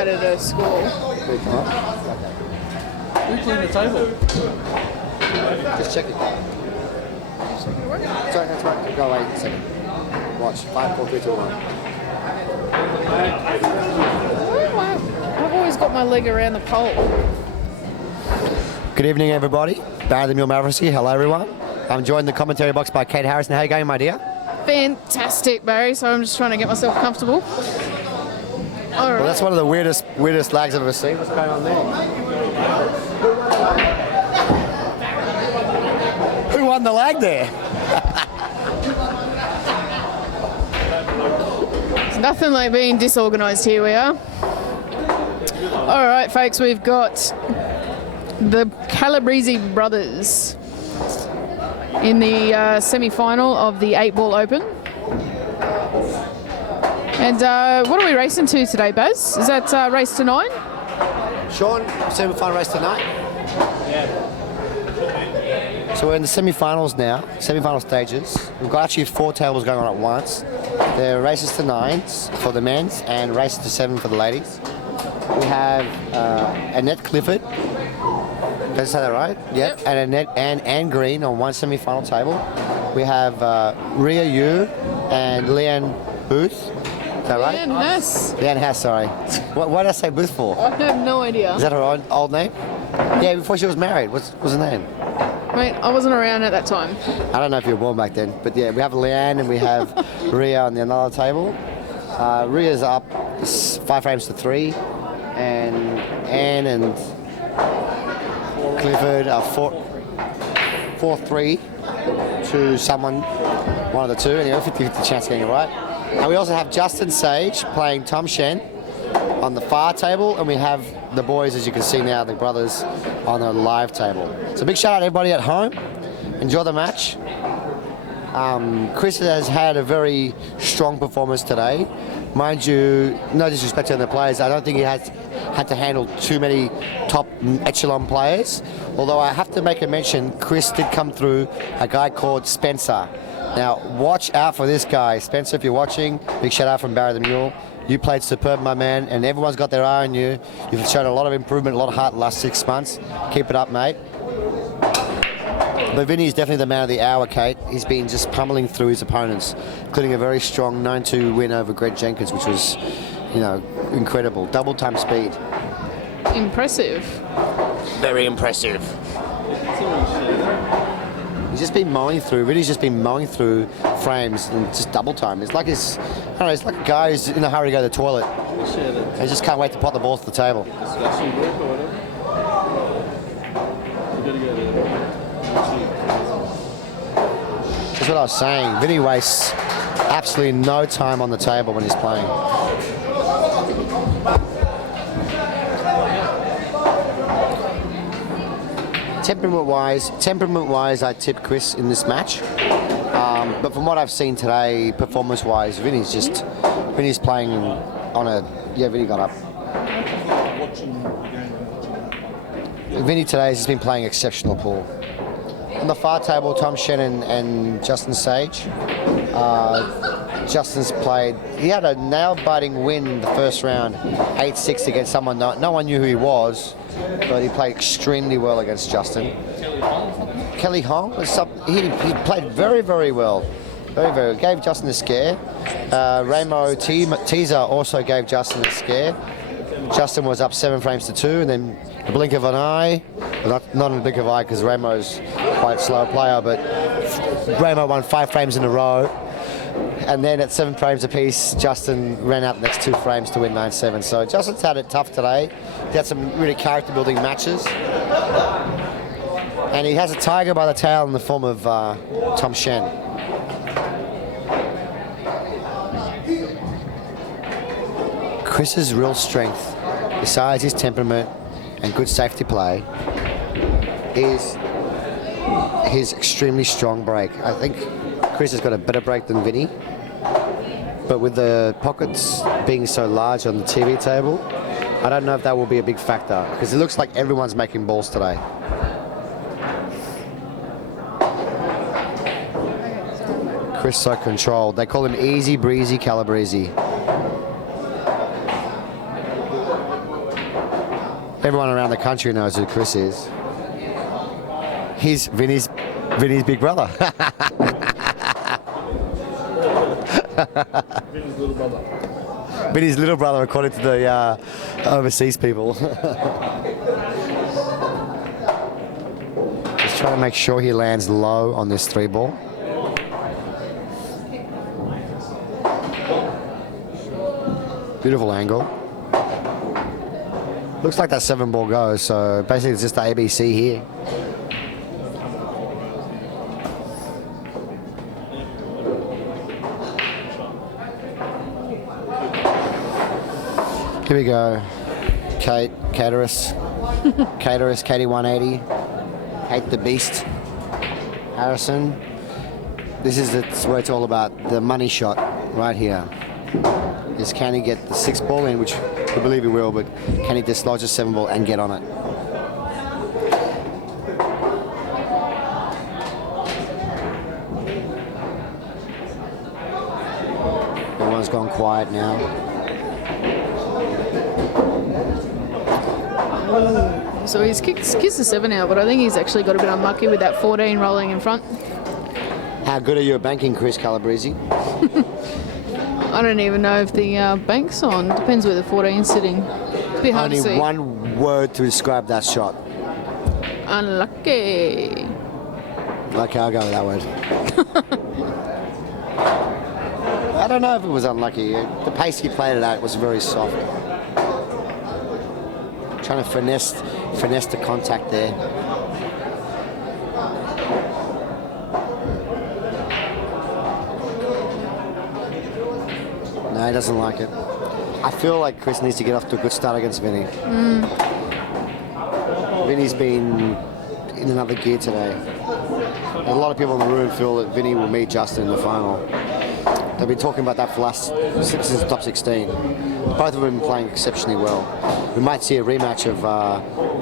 added a score. Who cleaned the table? Just check it. Sorry, that's right. Go away a second. Watch. 5, 4, 3, 2, 1. I've always got my leg around the pole. Good evening, everybody. Barry the Mule Mavericks here. Hello, everyone. I'm joined in the commentary box by Kate Harrison. How are you going, my dear? Fantastic, Barry. So I'm just trying to get myself comfortable. All right. Well, that's one of the weirdest lags I've ever seen. What's going on there? Who won the lag there? It's nothing like being disorganised. Here we are. All right, folks. We've got the Calabrese brothers in the semi-final of the 8-ball Open. And what are we racing to today, Baz? Is that race to 9? Sean, semi-final race tonight. Yeah. So we're in the semi-finals now, semi-final stages. We've got actually 4 tables going on at once. There are races to 9s for the men's and races to 7 for the ladies. We have Annette Clifford. Did I say that right? Yep. And Annette and Anne Green on one semi-final table. We have Ria Yu and Leanne Booth. Is that right? Leanne Hess. Leanne Hess, sorry. What did I say Booth for? I have no idea. Is that her old name? Yeah, before she was married. What's her name? Mate, I wasn't around at that time. I don't know if you were born back then. But yeah, we have Leanne and we have Ria on the another table. Ria's up 5 frames to 3. And Anne and Clifford are 4-3 to someone, one of the two. Anyway, 50-50 chance of getting it right. And we also have Justin Sage playing Tom Shen on the far table, and we have the boys, as you can see now, the brothers, on the live table. So big shout out to everybody at home. Enjoy the match. Chris has had a very strong performance today. Mind you, no disrespect to the players, I don't think he has had to handle too many top echelon players. Although I have to make a mention, Chris did come through a guy called Spencer. Now, watch out for this guy. Spencer, if you're watching, big shout out from Barry the Mule. You played superb, my man, and everyone's got their eye on you. You've shown a lot of improvement, a lot of heart the last 6 months. Keep it up, mate. But Vinnie is definitely the man of the hour, Kate. He's been just pummeling through his opponents, including a very strong 9-2 win over Greg Jenkins, which was, you know, incredible. Double time speed. Impressive. Very impressive. He's just been mowing through. Vinnie's just been mowing through frames and just double time. It's like I don't know. It's like a guy who's in a hurry to go to the toilet. He just can't wait to pot the ball to the table. Discussion group or whatever. That's what I was saying. Vinnie wastes absolutely no time on the table when he's playing. Temperament-wise, I tip Chris in this match. But from what I've seen today, performance-wise, Vinnie's playing on a... Yeah, Vinnie got up. Vinnie today has just been playing exceptional pool. On the far table, Tom Shannon and Justin Sage. Justin's played... He had a nail-biting win in the first round, 8-6 against someone no one knew who he was, but he played extremely well against Justin. Kelly Hong, he played very, very well. Very, very well. Gave Justin a scare. Ramo Teaser also gave Justin a scare. Justin was up 7 frames to 2, and then a blink of an eye. Not in a blink of an eye because Ramo's quite a slow player, but Ramo won 5 frames in a row. And then at 7 frames apiece, Justin ran out the next 2 frames to win 9-7. So Justin's had it tough today. He had some really character-building matches. And he has a tiger by the tail in the form of Tom Shen. Chris's real strength, besides his temperament and good safety play, is his extremely strong break. I think Chris has got a better break than Vinnie, but with the pockets being so large on the TV table, I don't know if that will be a big factor, because it looks like everyone's making balls today. Chris so controlled. They call him Easy Breezy Calabrese. everyone around the country knows who Chris is. He's Vinnie's big brother. Vinnie's little brother. Vinnie's little brother, according to the overseas people. Just trying to make sure he lands low on this 3-ball. Beautiful angle. Looks like that 7-ball goes, so basically it's just the ABC here. Here we go. Calabrese. Calabrese, Katie 180. Hate the Beast. Harrison. This is where it's all about, the money shot right here. Is can he get the 6-ball in, which we believe he will, but can he dislodge the 7-ball and get on it? Everyone's gone quiet now. So he's kissed the 7 out, but I think he's actually got a bit unlucky with that 14 rolling in front. How good are you at banking, Chris Calabrese? I don't even know if the bank's on. Depends where the 14's sitting. It's a bit hard to Only see. one word to describe that shot. Unlucky. Okay, I'll go with that word. I don't know if it was unlucky. The pace he played it at was very soft. Trying to finesse the contact there. No, he doesn't like it. I feel like Chris needs to get off to a good start against Vinnie. Vinnie's been in another gear today. A lot of people in the room feel that Vinnie will meet Justin in the final. They've been talking about that for since the top 16. Both of them have been playing exceptionally well. We might see a rematch of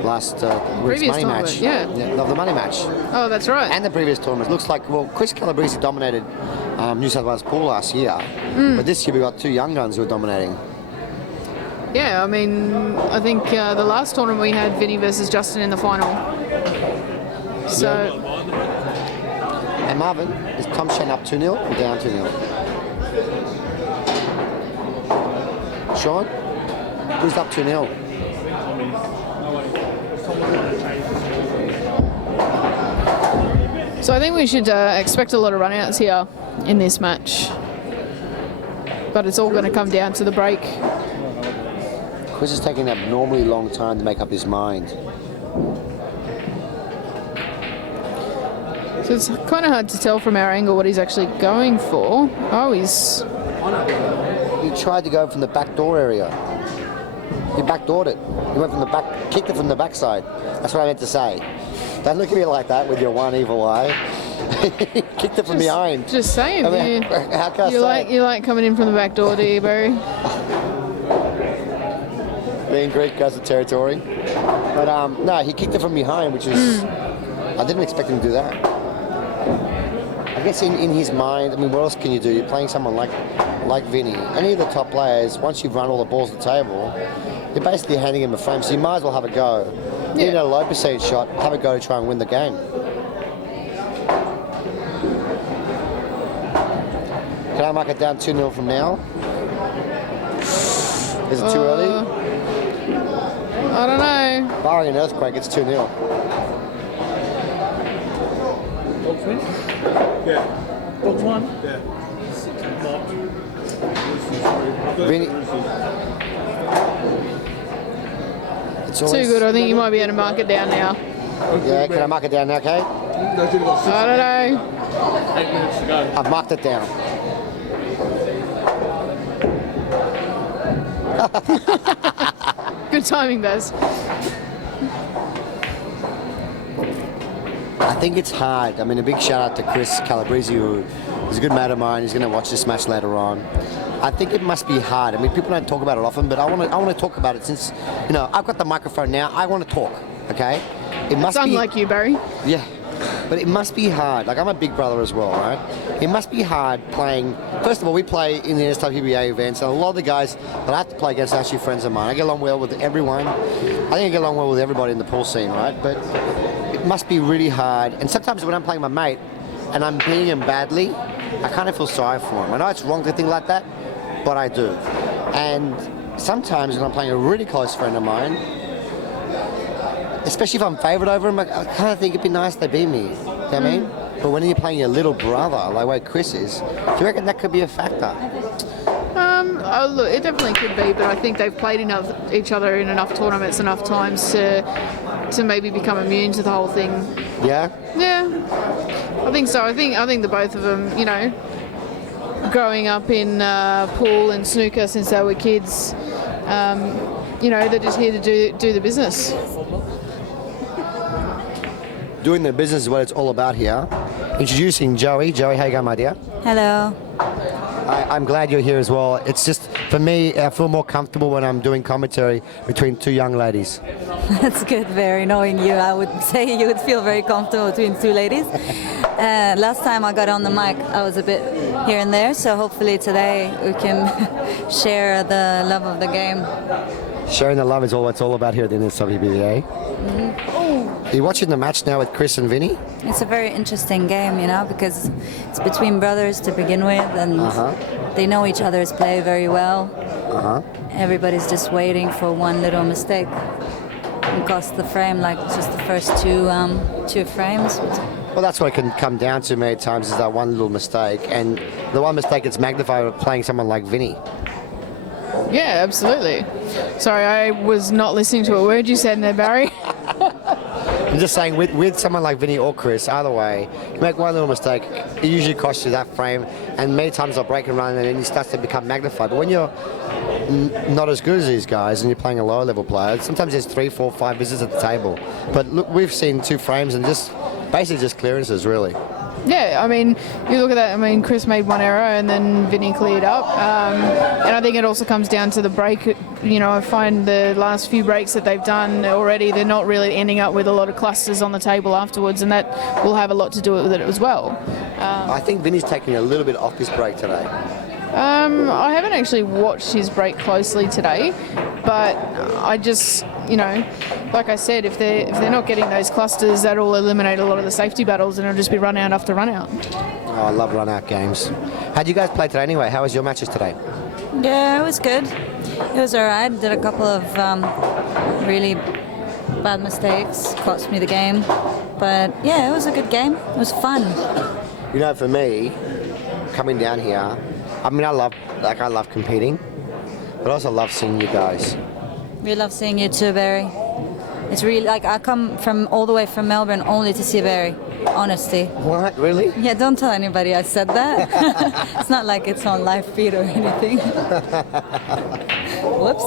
last week's Previous money tournament, match. yeah. Of the money match. Oh, that's right. And the previous tournament. Looks like, well, Chris Calabrese dominated New South Wales pool last year. But this year we got 2 young guns who are dominating. Yeah, I mean, I think the last tournament we had Vinnie versus Justin in the final. So, And Marvin, is Tom Shen up 2-0 or down 2-0? Sean? Who's up 2-0? so I think we should expect a lot of runouts here in this match. But it's all going to come down to the break. Chris is taking an abnormally long time to make up his mind. So it's kind of hard to tell from our angle what he's actually going for. Oh, he's... He tried to go from the back door area. He backdoored it. He went from the back, kicked it from the backside. That's what I meant to say. Don't look at me like that with your one evil eye. Kicked it from behind. Just saying. I mean, how can I say it? You like coming in from the back door, do you, Barry? Being Greek goes to territory. But no, he kicked it from behind, which is... I didn't expect him to do that. I guess in his mind, I mean, what else can you do? You're playing someone like Vinnie. Any of the top players, once you've run all the balls to the table, you're basically handing him a frame, so you might as well have a go. Yeah. Even a low percentage shot, have a go to try and win the game. Can I mark it down 2-0 from now? Is it too early? I don't know. Barring an earthquake, it's 2-0. Dogs win? Yeah. Dogs won? Yeah. Vinnie. It's Too always, good. I think you might be able to mark it down now. Yeah, can I mark it down now, Kate? They've only got I don't know. 8 minutes to go. I've marked it down. Good timing, Baz. I think it's hard. I mean, a big shout out to Chris Calabrese, who is a good mate of mine. He's going to watch this match later on. I think it must be hard. I mean, people don't talk about it often, but I want to talk about it since, you know, I've got the microphone now. I want to talk. Okay? It must It's be unlike you, Barry. Yeah. But it must be hard. Like, I'm a big brother as well, right? It must be hard playing. First of all, we play in the SWBA events, and a lot of the guys that I have to play against are actually friends of mine. I get along well with everyone. I think I get along well with everybody in the pool scene, right? But it must be really hard. And sometimes when I'm playing my mate and I'm beating him badly, I kind of feel sorry for him. I know it's wrong to think like that, but I do. And sometimes when I'm playing a really close friend of mine, especially if I'm favoured over him, I kind of think it'd be nice they beat me. You know what I mean? But when you're playing your little brother, like where Chris is, do you reckon that could be a factor? Oh, look, it definitely could be, but I think they've played each other in enough tournaments, enough times to maybe become immune to the whole thing. Yeah? Yeah, I think so. I think the both of them, you know, growing up in pool and snooker since they were kids, you know, they're just here to do the business. Doing the business is what it's all about here. Introducing Joey. Joey, how you going, my dear? Hello. I'm glad you're here as well. It's just, for me, I feel more comfortable when I'm doing commentary between two young ladies. That's good, very knowing you. I would say you would feel very comfortable between two ladies. Last time I got on the mic, I was a bit here and there, so hopefully today we can share the love of the game. Sharing the love is all it's all about here at the NSWBA. Are you watching the match now with Chris and Vinnie? It's a very interesting game, you know, because it's between brothers to begin with, and they know each other's play very well. Everybody's just waiting for one little mistake and cost the frame, like just the first two frames. Well, that's what it can come down to many times, is that one little mistake, and the one mistake gets magnified with playing someone like Vinnie. Yeah, absolutely. Sorry, I was not listening to a word you said in there, Barry. I'm just saying, with someone like Vinnie or Chris, either way, you make one little mistake, it usually costs you that frame, and many times they'll break and run, and then it starts to become magnified. But when you're not as good as these guys, and you're playing a lower level player, sometimes there's 3, 4, 5 visits at the table. But look, we've seen 2 frames and just basically just clearances, really. Yeah, I mean, you look at that, I mean, Chris made one error and then Vinnie cleared up. And I think it also comes down to the break. You know, I find the last few breaks that they've done already, they're not really ending up with a lot of clusters on the table afterwards, and that will have a lot to do with it as well. I think Vinnie's taking a little bit off his break today. I haven't actually watched his break closely today, but I just, you know, like I said, if they're not getting those clusters, that'll eliminate a lot of the safety battles, and it'll just be run out after run out. Oh, I love run out games. How'd you guys play today anyway? How was your matches today? Yeah, it was good. It was alright. Did a couple of really bad mistakes, cost me the game. But yeah, it was a good game. It was fun. You know, for me, coming down here, I mean, I love competing, but I also love seeing you guys. We love seeing you too, Barry. It's really like I come from all the way from Melbourne only to see Barry. Honesty. What? Really? Yeah, don't tell anybody I said that. It's not like it's on live feed or anything. Whoops.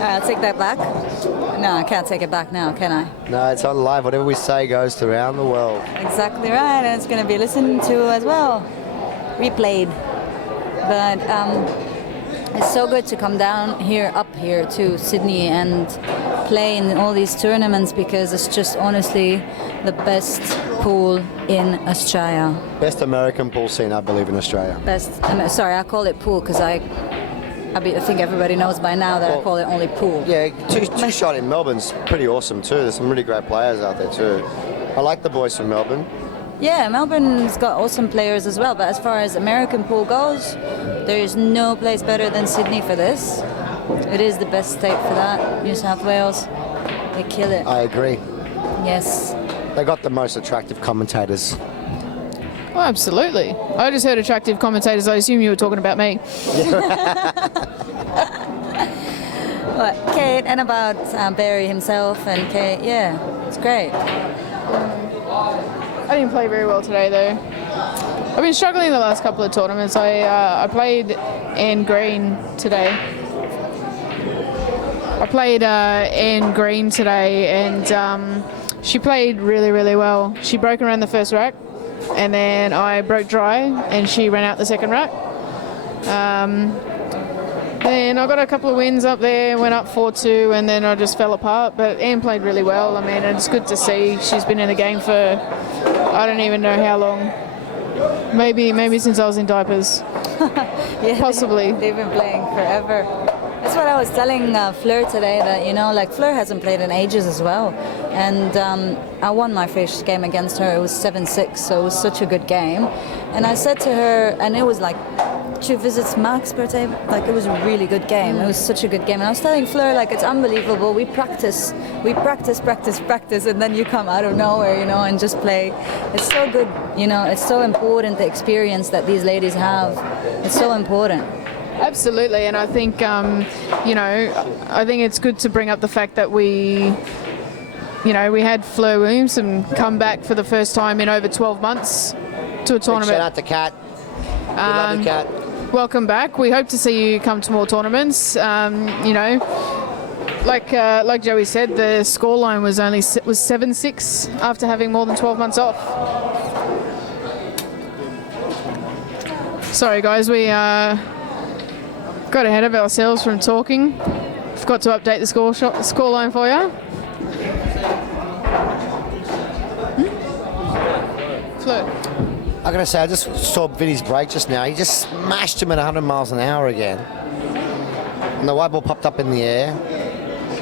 I'll take that back. No, I can't take it back now, can I? No, it's on live. Whatever we say goes around the world. Exactly right, and it's going to be listened to as well. Replayed. But it's so good to come down here, up here to Sydney and play in all these tournaments, because it's just honestly the best pool in Australia. Best American pool scene, I believe, in Australia. Sorry, I call it pool because I think everybody knows by now that I call it only pool. Yeah, two shot in Melbourne's pretty awesome too. There's some really great players out there too. I like the boys from Melbourne. Yeah, Melbourne's got awesome players as well, but as far as American pool goes, there is no place better than Sydney for this. It is the best state for that, New South Wales. They kill it. I agree. Yes. They got the most attractive commentators. Oh, absolutely. I just heard attractive commentators. I assume you were talking about me. What, Kate, and about Barry himself and Kate, yeah, it's great. I didn't play very well today, though. I've been struggling the last couple of tournaments. I played Anne Green today. Anne Green today, and she played really, really well. She broke around the first rack, and then I broke dry, and she ran out the second rack. Then I got a couple of wins up there, went up 4-2, and then I just fell apart. But Anne played really well. I mean, it's good to see. She's been in the game for I don't even know how long. Maybe since I was in diapers. Yeah, Possibly. They've been playing forever. That's what I was telling Fleur today, that, you know, like Fleur hasn't played in ages as well. And I won my first game against her. It was 7-6, so it was such a good game. And I said to her, and it was like 2 visits max per table. Like, it was a really good game. It was such a good game. And I was telling Fleur, like, it's unbelievable. We practice, and then you come out of nowhere, you know, and just play. It's so good, you know, it's so important, the experience that these ladies have. It's so important. Absolutely, and I think I think it's good to bring up the fact that we had Fleur Williamson come back for the first time in over 12 months to a tournament. Shout out to Kat. We love you, Kat. Welcome back. We hope to see you come to more tournaments. Like Joey said, the scoreline was 7-6 after having more than 12 months off. Sorry, guys, we got ahead of ourselves from talking. Forgot to update the scoreline for you. Fleur. I gotta say, I just saw Vinnie's break just now. He just smashed him at 100 miles an hour again. And the white ball popped up in the air.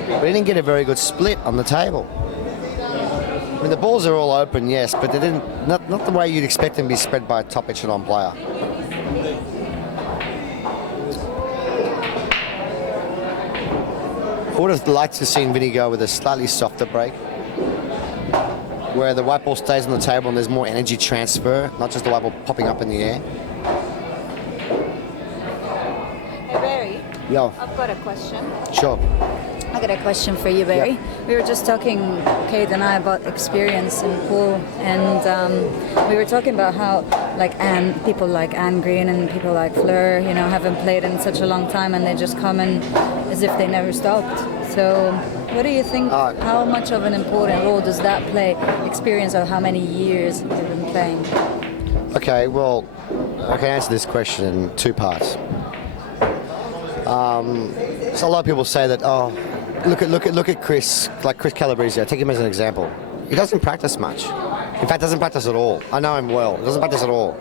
But he didn't get a very good split on the table. I mean, the balls are all open, yes, but they didn't. Not the way you'd expect them to be spread by a top echelon player. I would have liked to have seen Vinnie go with a slightly softer break, where the white ball stays on the table and there's more energy transfer, not just the white ball popping up in the air. Hey, Barry. Yo. I've got a question. Sure. I got a question for you, Barry. Yeah. We were just talking, Kate and I, about experience in pool, and we were talking about how, like, people like Anne Green and people like Fleur, you know, haven't played in such a long time, and they just come in as if they never stopped. So, what do you think? How much of an important role does that play? Experience of how many years they've been playing? Okay, well, I can answer this question in 2 parts. So a lot of people say that, look at Chris, like Chris Calabrese. I take him as an example. He doesn't practice much. In fact, doesn't practice at all. I know him well. He doesn't practice at all.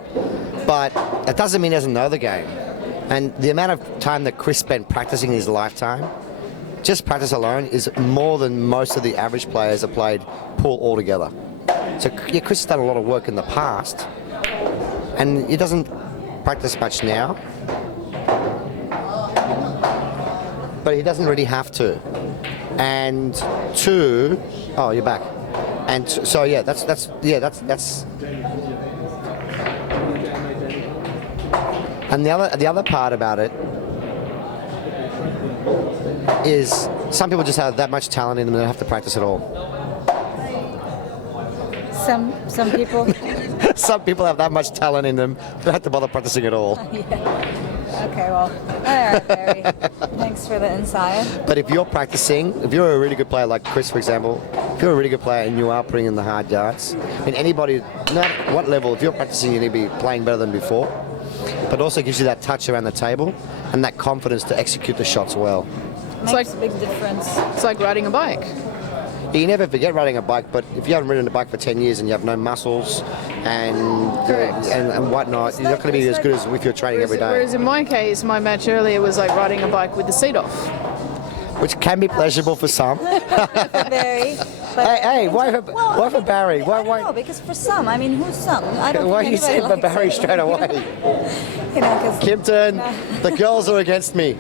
But it doesn't mean he doesn't know the game. And the amount of time that Chris spent practicing in his lifetime, just practice alone, is more than most of the average players that played pool altogether. So yeah, Chris has done a lot of work in the past, and he doesn't practice much now. But he doesn't really have to. And 2, oh, you're back. And so yeah, that's. And the other part about it is some people just have that much talent in them they don't have to practice at all. Some people. Some people have that much talent in them they don't have to bother practicing at all. Yeah. Okay, well, all right, Barry. Thanks for the insight. But if you're practicing, if you're a really good player like Chris, for example, if you're a really good player and you are putting in the hard yards, I mean, anybody, no matter what level, if you're practicing, you need to be playing better than before. But it also gives you that touch around the table and that confidence to execute the shots well. Makes a big difference. It's like riding a bike. You never forget riding a bike, but if you haven't ridden a bike for 10 years and you have no muscles and whatnot, you're not going to be as good as if you're training every day. Whereas in my case, my match earlier was like riding a bike with the seat off. Which can be pleasurable for some. Very. Hey, why for Barry? Why? No, because for some, I mean, who's some? I don't. Why think you say anybody for likes Barry it. straight away? You know, 'cause Kimpton, the girls are against me.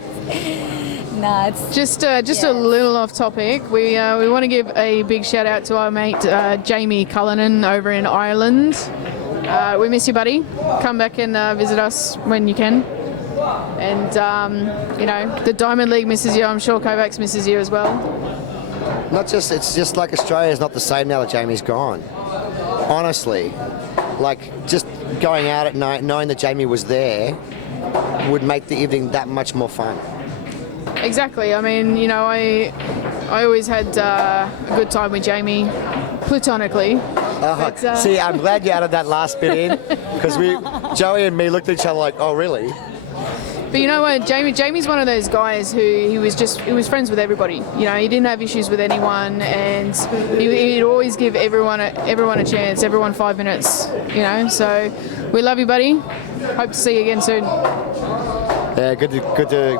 nah, it's Just a little off topic. We want to give a big shout out to our mate Jamie Cullinan over in Ireland. We miss you, buddy. Come back and visit us when you can. And the Diamond League misses you. I'm sure Kovacs misses you as well. It's just like Australia's not the same now that Jamie's gone. Honestly, like just going out at night knowing that Jamie was there would make the evening that much more fun. Exactly. I mean, I always had a good time with Jamie, platonically. But, See, I'm glad you added that last bit in because Joey and me looked at each other like, oh really? But you know what, Jamie's one of those guys who he was friends with everybody. You know, he didn't have issues with anyone, and he'd always give everyone a chance, everyone 5 minutes. You know, so we love you, buddy. Hope to see you again soon. Yeah, good.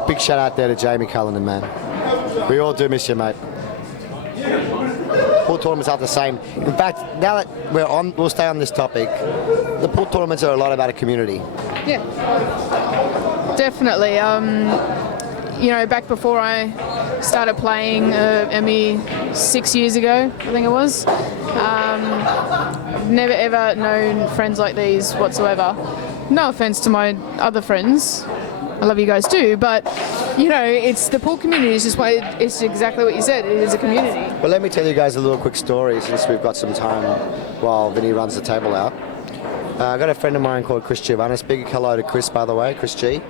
Big shout out there to Jamie Cullinan, man. We all do miss you, mate. Pool tournaments aren't the same. In fact, now that we'll stay on this topic. The pool tournaments are a lot about a community. Yeah, definitely. You know, back before I started playing, 6 years ago, I think it was. Never ever known friends like these whatsoever. No offense to my other friends. I love you guys too, but you know, it's the pool community. It's exactly what you said. It is a community. Well, let me tell you guys a little quick story since we've got some time while Vinnie runs the table out. I got a friend of mine called Chris Giovannis. Big hello to Chris, by the way, Chris G.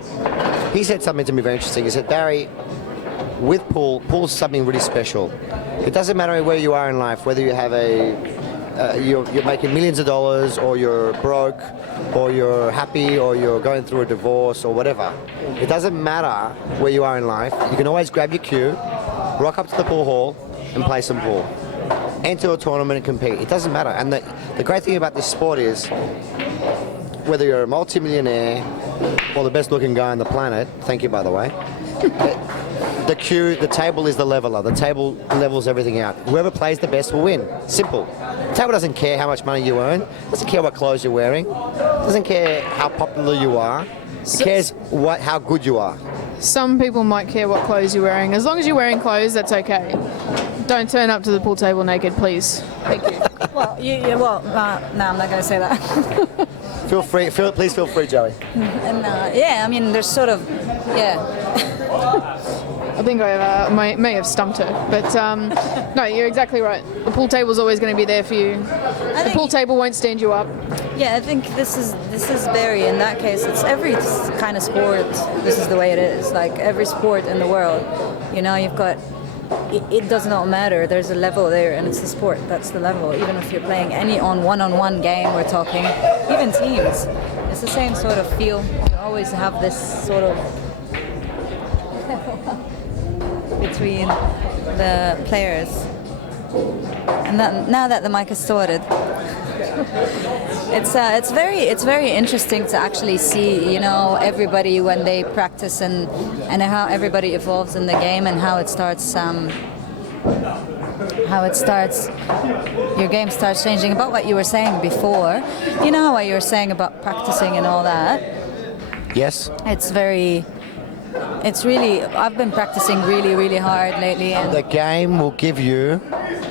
He said something to me very interesting. He said, Barry, with pool's something really special. It doesn't matter where you are in life, whether you have you're making millions of dollars, or you're broke, or you're happy, or you're going through a divorce, or whatever. It doesn't matter where you are in life. You can always grab your cue, rock up to the pool hall, and play some pool. Enter a tournament and compete. It doesn't matter. And the great thing about this sport is, whether you're a multi-millionaire or the best-looking guy on the planet, thank you, by the way, the table is the leveler. The table levels everything out. Whoever plays the best will win. Simple. The table doesn't care how much money you earn. Doesn't care what clothes you're wearing. Doesn't care how popular you are. It cares how good you are. Some people might care what clothes you're wearing. As long as you're wearing clothes, that's okay. Don't turn up to the pool table naked, please. Thank you. Well, no, I'm not going to say that. Feel free. Please feel free, Joey. And yeah, I mean, there's sort of, yeah. I think I may have stumped her, but no, you're exactly right. The pool table's always going to be there for you. The pool table won't stand you up. Yeah, I think this is very, in that case, it's every kind of sport. This is the way it is. Like every sport in the world, you know, you've got. It does not matter. There's a level there, and it's the sport. That's the level. Even if you're playing any one-on-one game, we're talking, even teams, it's the same sort of feel. You always have this sort of between the players. And now that the mic is sorted, it's very interesting to actually see, you know, everybody when they practice and how everybody evolves in the game and how it starts. Your game starts changing. About what you were saying before, you know, what you were saying about practicing and all that. Yes. It's really, I've been practicing really, really hard lately. And the game will give you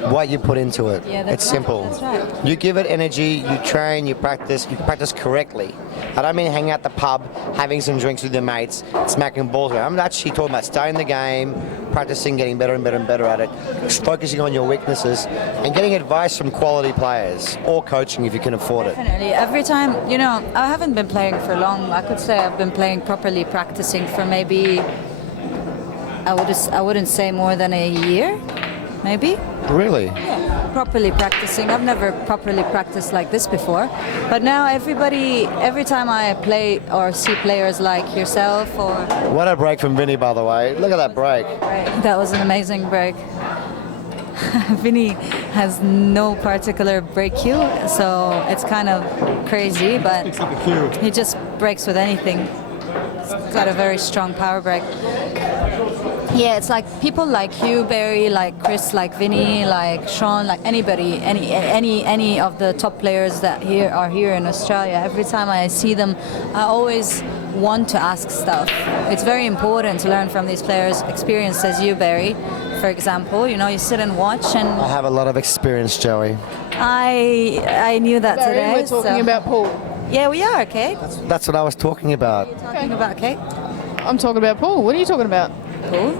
what you put into it. Yeah, it's simple. That's right. You give it energy, you train, you practice correctly. I don't mean hanging out the pub, having some drinks with your mates, smacking balls around. I'm actually talking about staying the game, practicing, getting better and better and better at it, focusing on your weaknesses, and getting advice from quality players, or coaching if you can afford it. Definitely. Every time, you know, I haven't been playing for long. I could say I've been playing properly, practicing for maybe, I wouldn't say more than a year, maybe. Really? Yeah, properly practicing. I've never properly practiced like this before. But now every time I play or see players like yourself or... What a break from Vinnie, by the way. Look at that break. That was an amazing break. Vinnie has no particular break cue, so it's kind of crazy, but he just breaks with anything. He's got a very strong power break. Yeah, it's like people like you, Barry, like Chris, like Vinnie, like Sean, like anybody, any of the top players that are here in Australia. Every time I see them, I always want to ask stuff. It's very important to learn from these players' experience, as you, Barry, for example. You know, you sit and watch, and I have a lot of experience, Joey. I knew that Barry, today. we're talking about pool. Yeah, we are, Kate. That's what I was talking about. Talking about Kate. I'm talking about pool. What are you talking about? Pool.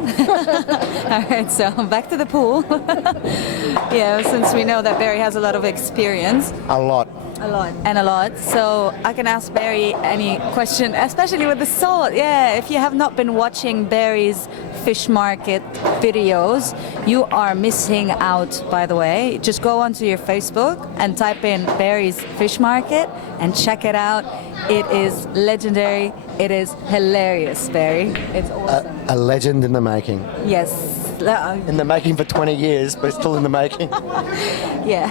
All right, so back to the pool. Yeah, since we know that Barry has a lot of experience. A lot. A lot. So I can ask Barry any question, especially with the salt. Yeah, if you have not been watching Barry's fish market videos, you are missing out, by the way. Just go onto your Facebook and type in Barry's fish market and check it out. It is legendary. It is hilarious, Barry. It's awesome. A legend in the making. Yes. In the making for 20 years, but still in the making. Yeah.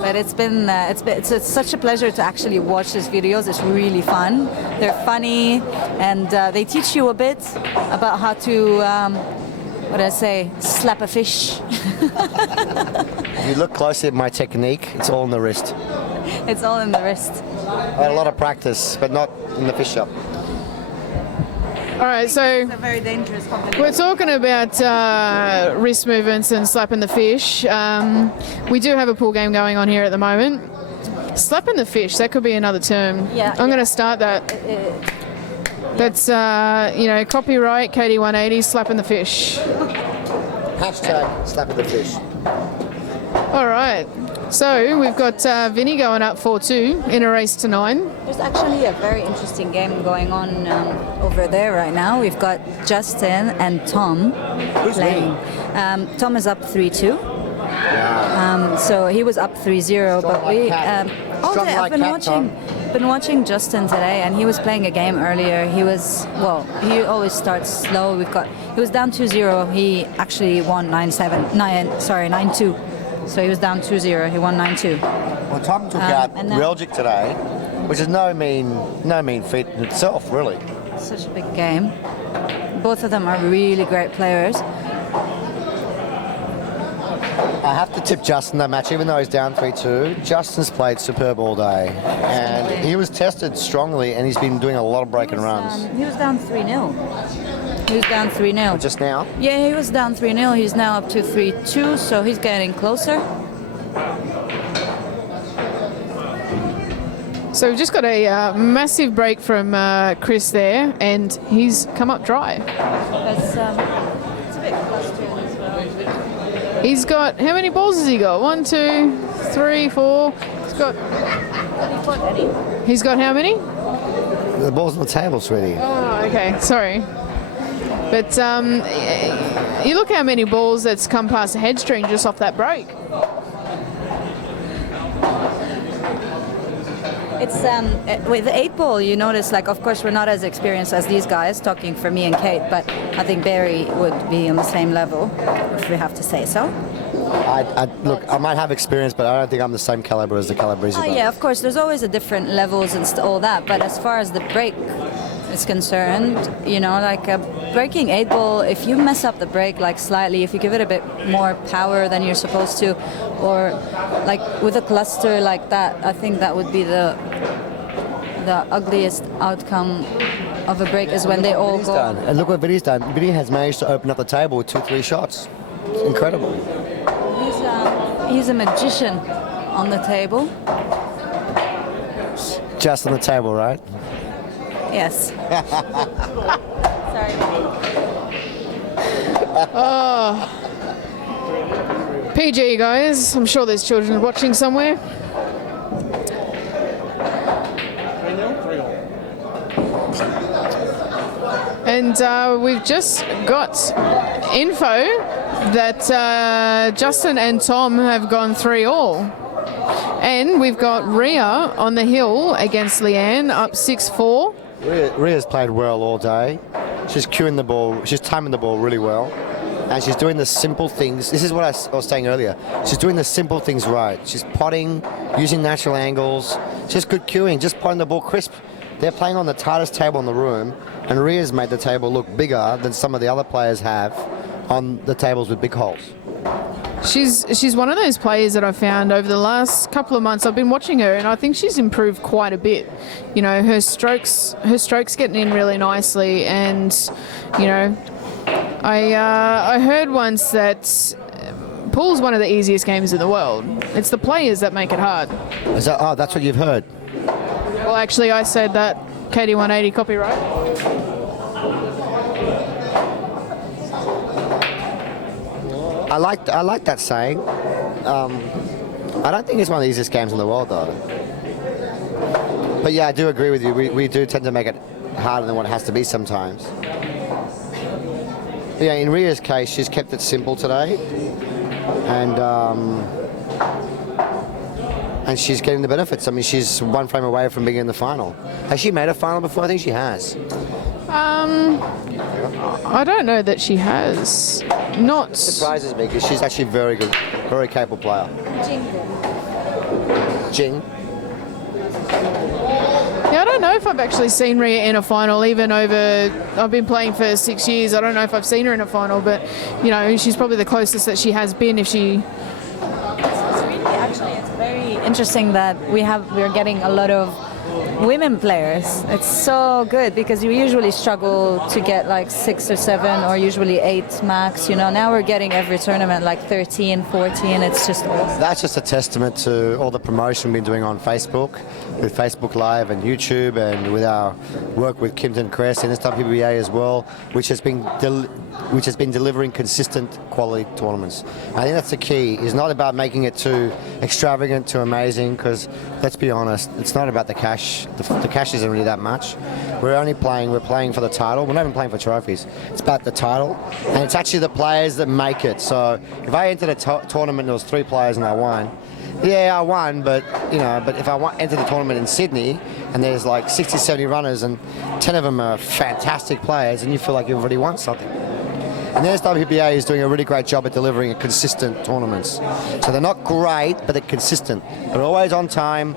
But it's such a pleasure to actually watch these videos. It's really fun. They're funny, and they teach you a bit about how to, what do I say, slap a fish. If you look closely at my technique, it's all in the wrist. It's all in the wrist. I had a lot of practice, but not in the fish shop. All right, so It's a very dangerous combination. we're talking about wrist movements and slapping the fish. We do have a pool game going on here at the moment. Slapping the fish, that could be another term. Yeah, I'm going to start that. That's, copyright KD180, slapping the fish. Hashtag slapping the fish. All right, so we've got Vinnie going up 4-2 in a race to 9. There's actually a very interesting game going on over there right now. We've got Justin and Tom playing. Tom is up 3-2. So he was up 3-0, but we. Strong I've like been cat, Tom. been watching Justin today, and he was playing a game earlier. He always starts slow. He was down 2-0. He actually won 9-2. So he was down 2-0. He won 9-2. Well, Tom took out and then- Reljic today, which is no mean feat in itself, really. Such a big game. Both of them are really great players. I have to tip Justin that match, even though he's down 3-2. Justin's played superb all day, and he was tested strongly, and he's been doing a lot of breaking runs. He was down 3-0. He was down 3-0. Just now? Yeah, he was down 3-0. He's now up to 3-2, so he's getting closer. So we've just got a massive break from Chris there, and he's come up dry. It's a bit clustered as well. He's got, how many balls has he got? 1, 2, 3, 4. He's got how many? The ball's on the table, sweetie. Oh, okay, sorry. But you look how many balls that's come past the head string just off that break. It's with the 8-ball, you notice, like, of course, we're not as experienced as these guys, talking for me and Kate, but I think Barry would be on the same level, if we have to say so. Look, I might have experience, but I don't think I'm the same caliber as the Calabrese. Yeah, of course, there's always a different levels and all that, but as far as the break is concerned, like breaking 8-ball, if you mess up the break like slightly, if you give it a bit more power than you're supposed to, or like with a cluster like that, I think that would be the ugliest outcome of a break, is when they all go. Done. And look what Vinnie's done. Vinnie has managed to open up the table with 2-3 shots. It's incredible. He's a magician on the table. Just on the table, right? Yes. Sorry. PG, guys. I'm sure there's children watching somewhere. And we've just got info that Justin and Tom have gone 3-all. And we've got Rhea on the hill against Leanne, up 6-4. Rhea's played well all day. She's cueing the ball, she's timing the ball really well. And she's doing the simple things. This is what I was saying earlier. She's doing the simple things right. She's potting, using natural angles. Just good cueing, just potting the ball crisp. They're playing on the tightest table in the room, and Rhea's made the table look bigger than some of the other players have on the tables with big holes. She's one of those players that I've found over the last couple of months. I've been watching her, and I think she's improved quite a bit. Her strokes getting in really nicely, and I heard once that pool's one of the easiest games in the world. It's the players that make it hard. That's what you've heard. Well, actually, I said that. KD180 copyright. I like that saying. I don't think it's one of the easiest games in the world, though. But yeah, I do agree with you. We do tend to make it harder than what it has to be sometimes. Yeah, in Rhea's case, she's kept it simple today, and and she's getting the benefits. I mean, she's one frame away from being in the final. Has she made a final before? I think she has. I don't know that she has. Not. Surprises me because she's actually very good, very capable player. Jing. Yeah, I don't know if I've actually seen Rhea in a final, even over. I've been playing for 6 years. I don't know if I've seen her in a final, but you know, she's probably the closest that she has been. If she. It's very interesting that we're getting a lot of women players. It's so good because you usually struggle to get like 6 or 7 or usually 8 max. You know, now we're getting every tournament like 13, 14. It's just awesome. That's just a testament to all the promotion we've been doing on Facebook, with Facebook Live and YouTube, and with our work with Kimpton Crest and SWBA as well, which has been delivering consistent quality tournaments. I think that's the key. It's not about making it too extravagant, too amazing, because let's be honest, it's not about the cash. The cash isn't really that much. We're playing for the title. We're not even playing for trophies. It's about the title, and it's actually the players that make it. So if I entered a tournament and there was 3 players and I won, yeah, I won, but if I enter the tournament in Sydney and there's like 60, 70 runners and 10 of them are fantastic players, and you feel like you've already won something. And the SWBA is doing a really great job at delivering consistent tournaments. So they're not great, but they're consistent. They're always on time,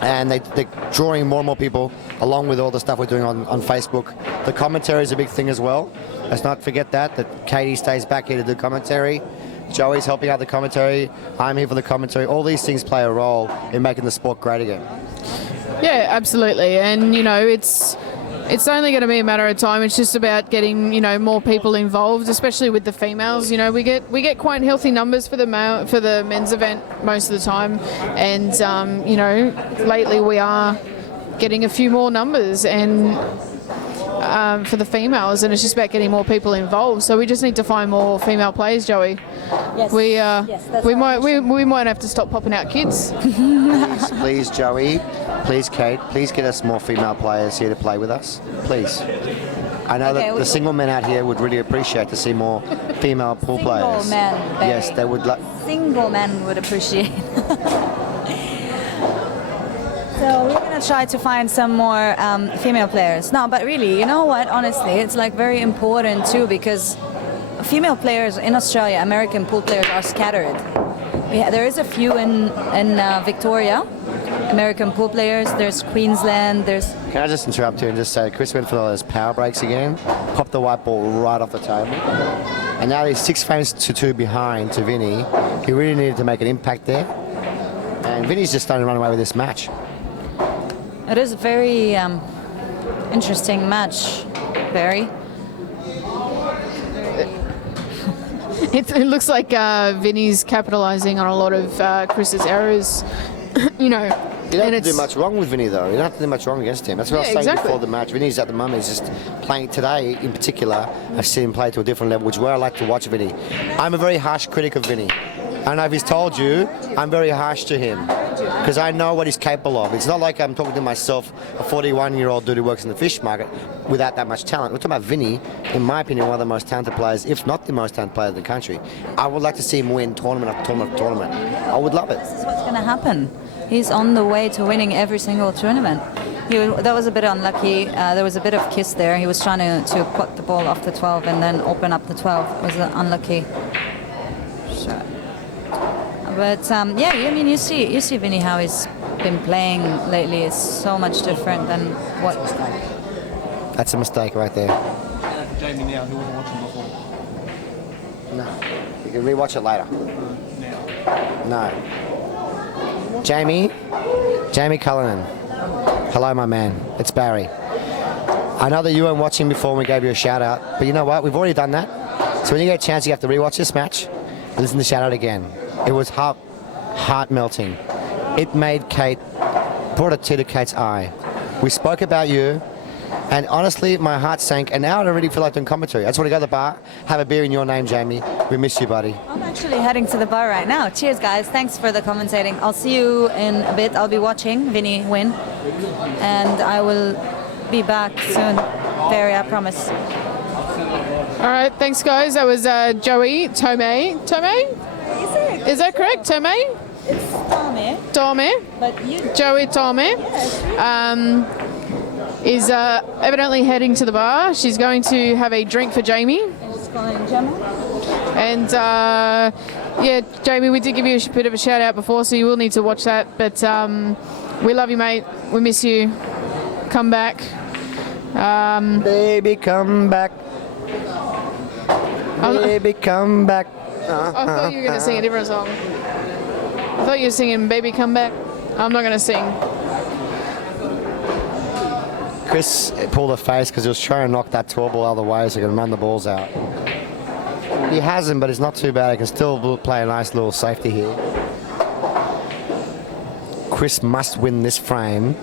and they're drawing more and more people, along with all the stuff we're doing on Facebook. The commentary is a big thing as well. Let's not forget that Katie stays back here to do commentary. Joey's helping out the commentary. I'm here for the commentary. All these things play a role in making the sport great again. Yeah, absolutely. And you know, it's only going to be a matter of time. It's just about getting, more people involved, especially with the females. You know, we get quite healthy numbers for the men's event most of the time, and lately we are getting a few more numbers and for the females, and it's just about getting more people involved. So we just need to find more female players, Joey. Yes. We might have to stop popping out kids. Please, Joey. Please, Kate. Please get us more female players here to play with us. Please. I know that the single men out here would really appreciate to see more female pool players. Single men. Yes, they would. Single men would appreciate. So we're going to try to find some more female players. No, but really, you know what? Honestly, it's like very important too, because female players in Australia, American pool players, are scattered. There is a few in Victoria, American pool players. There's Queensland. Can I just interrupt you and just say, Chris went for those power breaks again, popped the white ball right off the table, and now he's 6 frames to 2 behind to Vinnie. He really needed to make an impact there, and Vinnie's just starting to run away with this match. It is a very interesting match, Barry. It looks like Vinnie's capitalising on a lot of Chris's errors. You don't have to do much wrong with Vinnie, though. You don't have to do much wrong against him. That's what I was saying before the match. Vinnie's at the moment is just playing today, in particular. I've seen him play to a different level, which is where I like to watch Vinnie. I'm a very harsh critic of Vinnie. I don't know if he's told you, I'm very harsh to him because I know what he's capable of. It's not like I'm talking to myself, a 41-year-old dude who works in the fish market without that much talent. We're talking about Vinnie, in my opinion, one of the most talented players, if not the most talented player in the country. I would like to see him win tournament after tournament after tournament. I would love it. This is what's going to happen. He's on the way to winning every single tournament. That was a bit unlucky. There was a bit of kiss there. He was trying to put the ball off the 12 and then open up the 12. It was unlucky. Shot. But you see Vinnie how he's been playing lately. It's so much different than what. That's a mistake right there. Jamie now, who wasn't watching before. No, you can rewatch it later. No. Jamie Cullinan. Hello, my man. It's Barry. I know that you weren't watching before when we gave you a shout out, but you know what? We've already done that. So when you get a chance, you have to rewatch this match and listen to the shout out again. It was heart melting. It made brought a tear to Kate's eye. We spoke about you, and honestly, my heart sank, and now I don't really feel like doing commentary. I just want to go to the bar, have a beer in your name, Jamie. We miss you, buddy. I'm actually heading to the bar right now. Cheers, guys. Thanks for the commentating. I'll see you in a bit. I'll be watching Vinnie win, and I will be back soon. Barry, I promise. All right, thanks, guys. That was Joey Tomei. Tomei? Is that correct, Tomei? It's Tommy, Tommy, but you. Joey Tommy, is evidently heading to the bar. She's going to have a drink for Jamie. It's calling Gemma. And yeah, Jamie, we did give you a bit of a shout out before, so you will need to watch that. But we love you, mate. We miss you. Come back. Baby, come back. Baby, come back. I thought you were going to sing a different song. I thought you were singing Baby Come Back. I'm not going to sing. Chris pulled a face because he was trying to knock that 12 ball out of the way so he can run the balls out. He hasn't, but it's not too bad. He can still play a nice little safety here. Chris must win this frame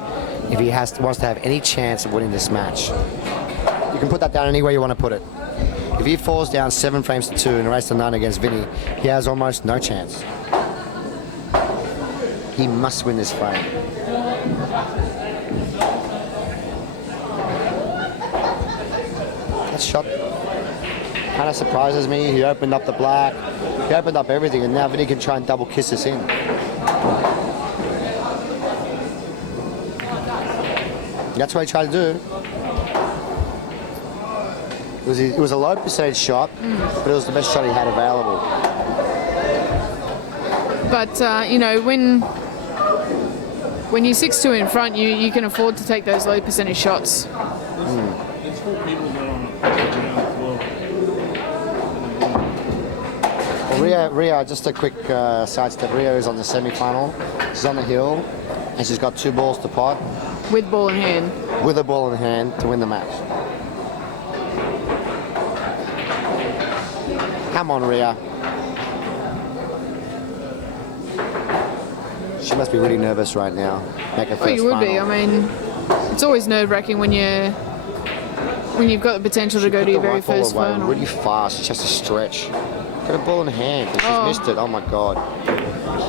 if he wants to have any chance of winning this match. You can put that down any way you want to put it. If he falls down 7 frames to 2 in a race to 9 against Vinnie, he has almost no chance. He must win this frame. That shot kind of surprises me. He opened up the black, he opened up everything, and now Vinnie can try and double kiss us in. That's what he tried to do. It was a low percentage shot, but it was the best shot he had available. But, you know, when you're 6-2 in front, you can afford to take those low percentage shots. There's 4 people there on the ground as well. Ria, just a quick sidestep. Ria is on the semi-final. She's on the hill, and she's got 2 balls to pot. With ball in hand. With a ball in hand to win the match. Come on, Ria. She must be really nervous right now. Make her first Well, you would be. final. I mean, it's always nerve-wracking when you've got the potential to go to your very first away final. really fast. She has to stretch. Got a ball in hand. She's missed it. Oh my god.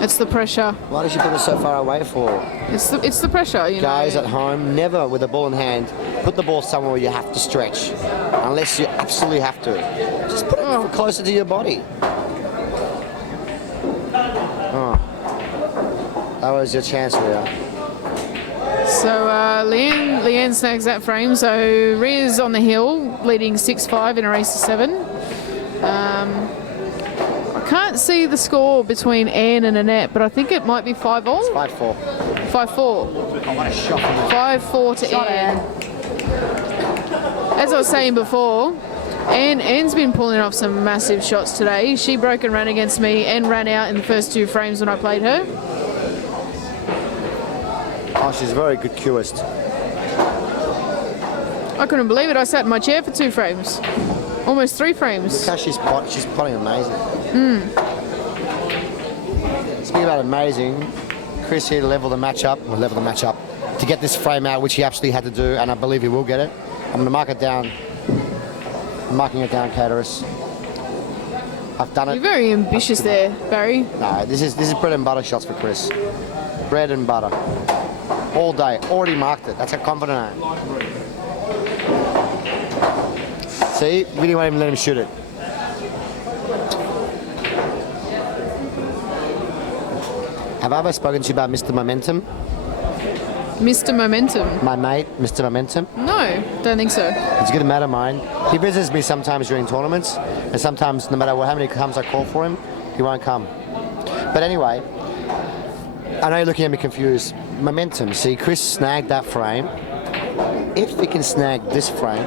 It's the pressure. Why did she put it so far away for? It's the pressure, you Guys know. at home, never with a ball in hand, put the ball somewhere where you have to stretch. Unless you absolutely have to. Just put it closer to your body. Oh. That was your chance, Ria. So Leanne snags that frame. So Ria's on the hill, leading 6-5 in a race to 7. I can't see the score between Anne and Annette, but I think it might be 5-all. 5-4. 5-4. Oh, what a shot from the 5-4 to Anne. As I was saying before, Anne's been pulling off some massive shots today. She broke and ran against me and ran out in the first 2 frames when I played her. Oh, she's a very good cueist. I couldn't believe it. I sat in my chair for 2 frames. Almost 3 frames. Look how she's potting amazing. Speaking about amazing, Chris here to level the match up, to get this frame out, which he absolutely had to do, and I believe he will get it. I'm going to mark it down. I'm marking it down, Calabrese. I've done it. You're very ambitious there, Barry. No, this is bread and butter shots for Chris. Bread and butter. All day. Already marked it. That's how confident I am. See? Really won't even let him shoot it. Have I ever spoken to you about Mr. Momentum? Mr. Momentum. My mate, Mr. Momentum? No, don't think so. He's a good mate of mine. He visits me sometimes during tournaments, and sometimes, no matter how many times I call for him, he won't come. But anyway, I know you're looking at me confused. Momentum. See, Chris snagged that frame. If he can snag this frame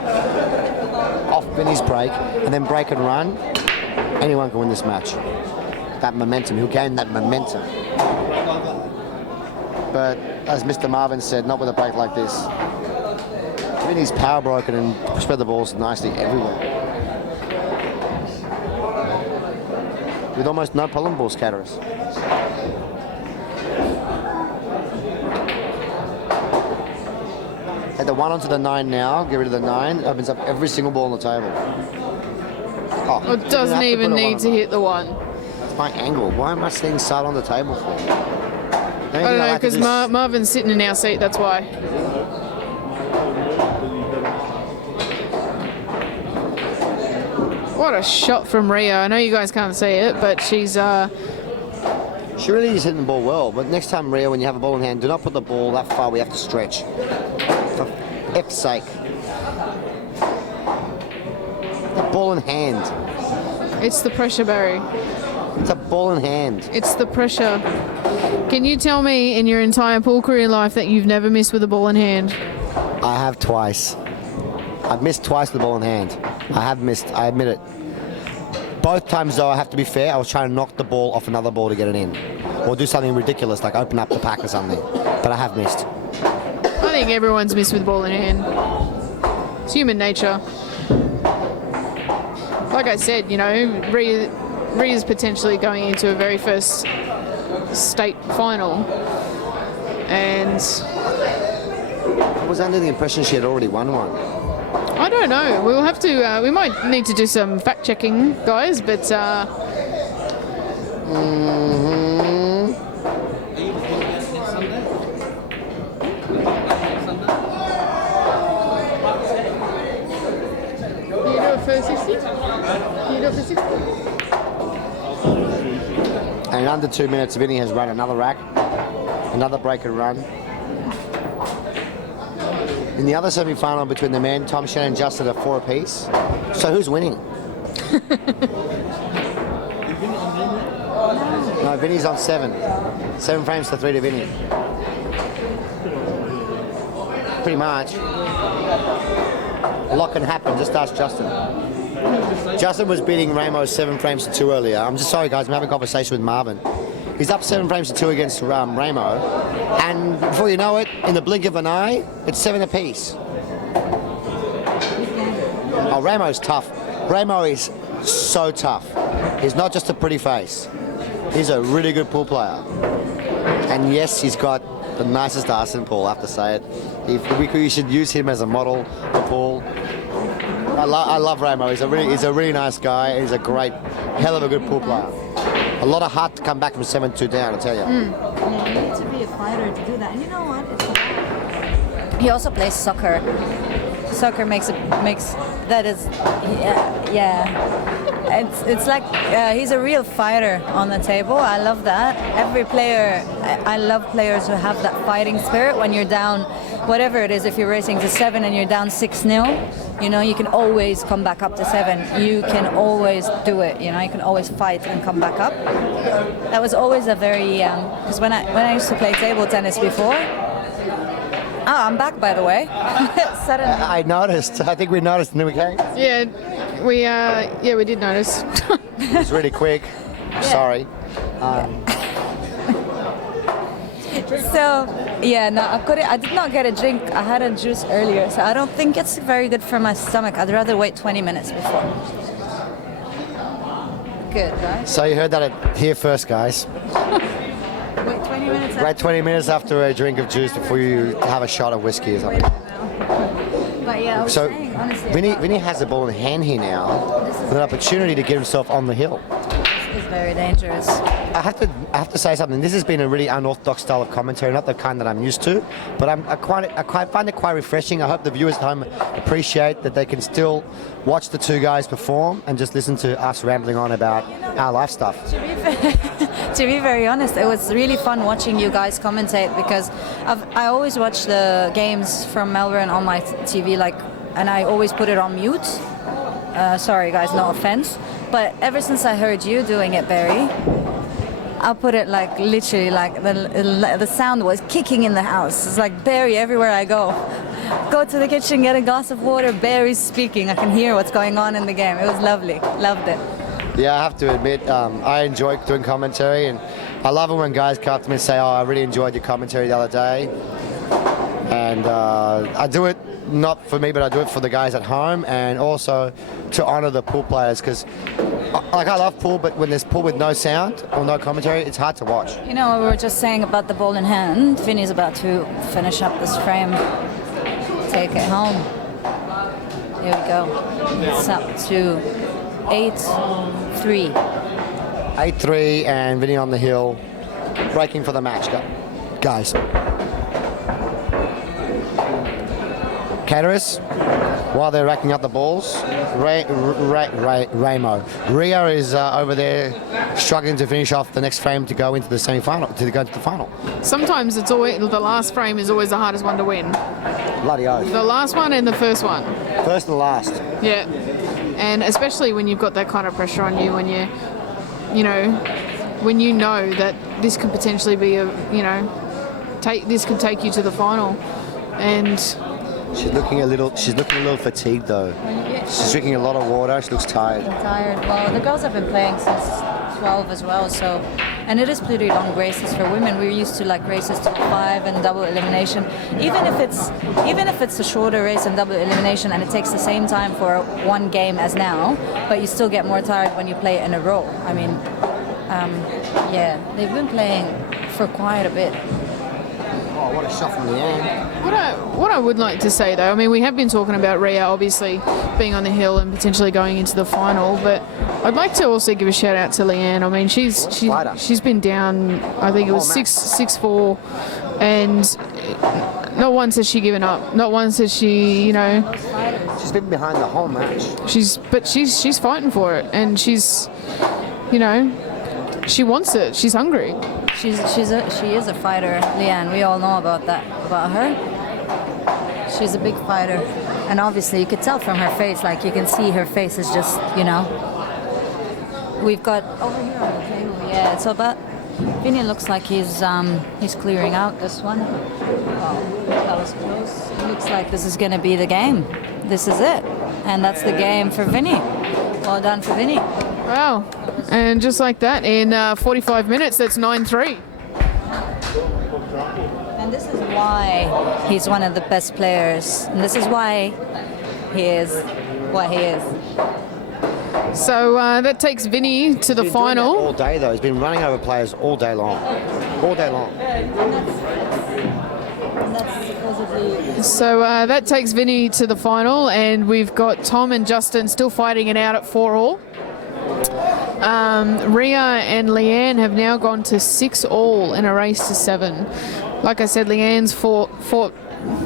off Vinnie's break and then break and run, anyone can win this match. That momentum. He'll gain that momentum. But as Mr. Marvin said, not with a break like this. Vinnie's power broken and spread the balls nicely everywhere. With almost no problem balls, Calabrese. At the 1 onto the 9 now, get rid of the 9, opens up every single ball on the table. Oh, It doesn't even need to hit the 1. That's my angle. Why am I sitting side on the table for? I don't know, because Marvin's sitting in our seat, that's why. What a shot from Ria. I know you guys can't see it, but she's She really is hitting the ball well, but next time, Ria, when you have a ball in hand, do not put the ball that far. We have to stretch. For F's sake. The ball in hand. It's the pressure, Barry. It's a ball in hand. It's the pressure. Can you tell me in your entire pool career life that you've never missed with a ball in hand? I have twice. I've missed twice with the ball in hand. I have missed, I admit it. Both times, though, I have to be fair, I was trying to knock the ball off another ball to get it in. Or do something ridiculous, like open up the pack or something. But I have missed. I think everyone's missed with the ball in hand. It's human nature. Like I said, you know, Ria's potentially going into a very first state final. And I was under the impression she had already won one. I don't know. We'll have to. We might need to do some fact checking, guys. But you do it for 60? You do it for 60? And in under 2 minutes, Vinnie has run another rack, another break and run. In the other semi-final between the men, Tom, Shen and Justin are 4 apiece. So who's winning? No, Vinnie's on 7. 7 frames to 3 to Vinnie. Pretty much. A lot can happen, just ask Justin. Justin was beating Ramos 7 frames to 2 earlier. I'm just sorry, guys, I'm having a conversation with Marvin. He's up 7 frames to 2 against Ramo. And before you know it, in the blink of an eye, it's 7 apiece. Oh, Ramo's tough. Ramo is so tough. He's not just a pretty face. He's a really good pool player. And yes, he's got the nicest ass in pool, I have to say it. You should use him as a model for pool. I love Ramo. He's a really nice guy. He's a great, hell of a good pool player. A lot of heart to come back from 7-2 down, I tell you. Yeah, you need to be a fighter to do that. And you know what? He also plays soccer. Soccer makes that is yeah. It's like he's a real fighter on the table. I love that. Every player, I love players who have that fighting spirit when you're down, whatever it is. If you're racing to 7 and you're down 6-0, you know, you can always come back up to 7. You can always do it. You know, you can always fight and come back up. That was always a very because when I used to play table tennis before. Oh, I'm back, by the way. Suddenly. I noticed. I think we noticed in the weekend. Yeah, we did notice. It was really quick. Sorry. So, yeah, no, I did not get a drink. I had a juice earlier, so I don't think it's very good for my stomach. I'd rather wait 20 minutes before. Good, right? So you heard that here first, guys. Wait 20 minutes. Wait 20 minutes after a drink of juice before you have a shot of whiskey or something. But yeah, I was So saying, honestly, Vinnie has the ball in hand here now with an opportunity to get himself on the hill. it's very dangerous. I have to say something. This has been a really unorthodox style of commentary, not the kind that I'm used to, but I find it quite refreshing. I hope the viewers at home appreciate that they can still watch the two guys perform and just listen to us rambling on about our life stuff. To be very honest, it was really fun watching you guys commentate because I always watch the games from Melbourne on my TV, and I always put it on mute. Sorry guys, no offense. But ever since I heard you doing it, Barry, I'll put it literally the sound was kicking in the house. It's like Barry everywhere I go. Go to the kitchen, get a glass of water, Barry's speaking. I can hear what's going on in the game. It was lovely. Loved it. Yeah, I have to admit, I enjoy doing commentary, and I love it when guys come up to me and say, "Oh, I really enjoyed your commentary the other day." And I do it not for me, but I do it for the guys at home, and also to honour the pool players, because I love pool, but when there's pool with no sound or no commentary, it's hard to watch. You know, we were just saying about the ball in hand. Vinny's about to finish up this frame. Take it home. Here we go. It's up to 8-3. 8-3, and Vinnie on the hill, breaking for the match, guys. Calabrese, while they're racking up the balls, Ria is over there struggling to finish off the next frame to go into the semi-final, to go into the final. Sometimes it's always the last frame is always the hardest one to win. Bloody oath. The last one and the first one. First and last. Yeah. And especially when you've got that kind of pressure on you, when when you know that this could potentially be this could take you to the final. And she's looking a little fatigued though. She's drinking a lot of water. She looks tired. Tired. Well, the girls have been playing since 12 as well, so, and it is pretty long races for women. We're used to like races till 5 and double elimination. Even if it's a shorter race and double elimination, and it takes the same time for one game as now, but you still get more tired when you play in a row. I mean, yeah, they've been playing for quite a bit. Oh, what a shot from Leanne. what I would like to say though, I mean, we have been talking about Ria obviously being on the hill and potentially going into the final, but I'd like to also give a shout out to Leanne. I mean, she's been down, I think it was 6-4, and not once has she given up. Not once has she, She's been behind the whole match. She's fighting for it, and she's, she wants it. She's hungry. She is a fighter, Leanne. We all know about her. She's a big fighter, and obviously you could tell from her face. Like you can see, her face is just, We've got over here on the table. Yeah, so but Vinnie looks like he's clearing out this one. Oh, that was close. It looks like this is going to be the game. This is it, and that's the game for Vinnie. Well done for Vinnie. Wow. And just like that, in 45 minutes, that's 9-3. And this is why he's one of the best players. And this is why he is what he is. So that takes Vinnie to the final. All day though, he's been running over players all day long. All day long. And that's supposedly... So that takes Vinnie to the final, and we've got Tom and Justin still fighting it out at 4-all. Ria and Leanne have now gone to 6-all in a race to 7. Like I said, Leanne's fought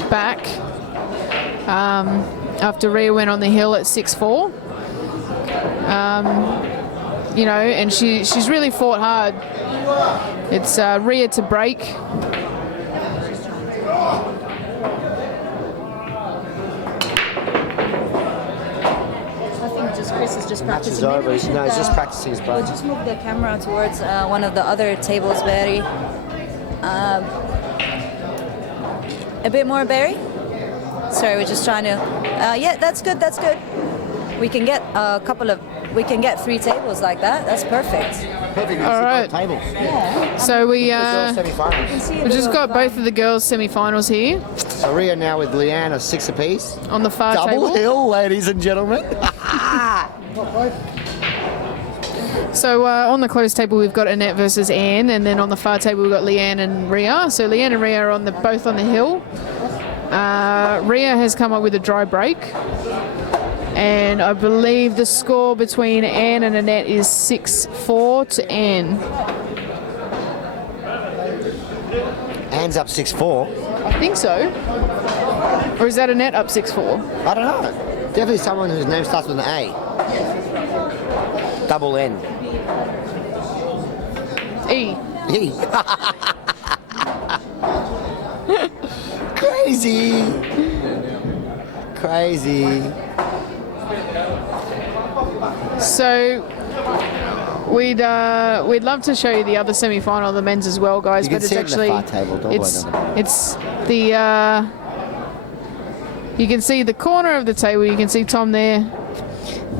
back after Ria went on the hill at 6-4. And she's really fought hard. It's Ria to break. Chris is just Match is practicing. over. He's just practicing his We'll bow. just move the camera towards one of the other tables, Barry. A bit more, Barry? Sorry, we're just trying to... yeah, that's good, that's good. We can get we can get 3 tables like that. That's perfect. Perfect. All right. Tables. Yeah. So we Semi-finals. we just got both of the girls' semi-finals here So Ria now with Leanne a 6 apiece. on the far Double table. hill, ladies and gentlemen. So on the closed table we've got Annette versus Anne, and then on the far table we've got Leanne and Ria. So Leanne and Ria are both on the hill. Ria has come up with a dry break, and I believe the score between Anne and Annette is 6-4 to Anne. Anne's up 6-4. I think so. Or is that Annette up 6-4? I don't know. Definitely someone whose name starts with an A. Double N. E. E. Crazy. Crazy. So we'd love to show you the other semi-final of the men's as well, guys. You can but it's see it in actually the far table, don't worry, it's the you can see the corner of the table. You can see Tom there,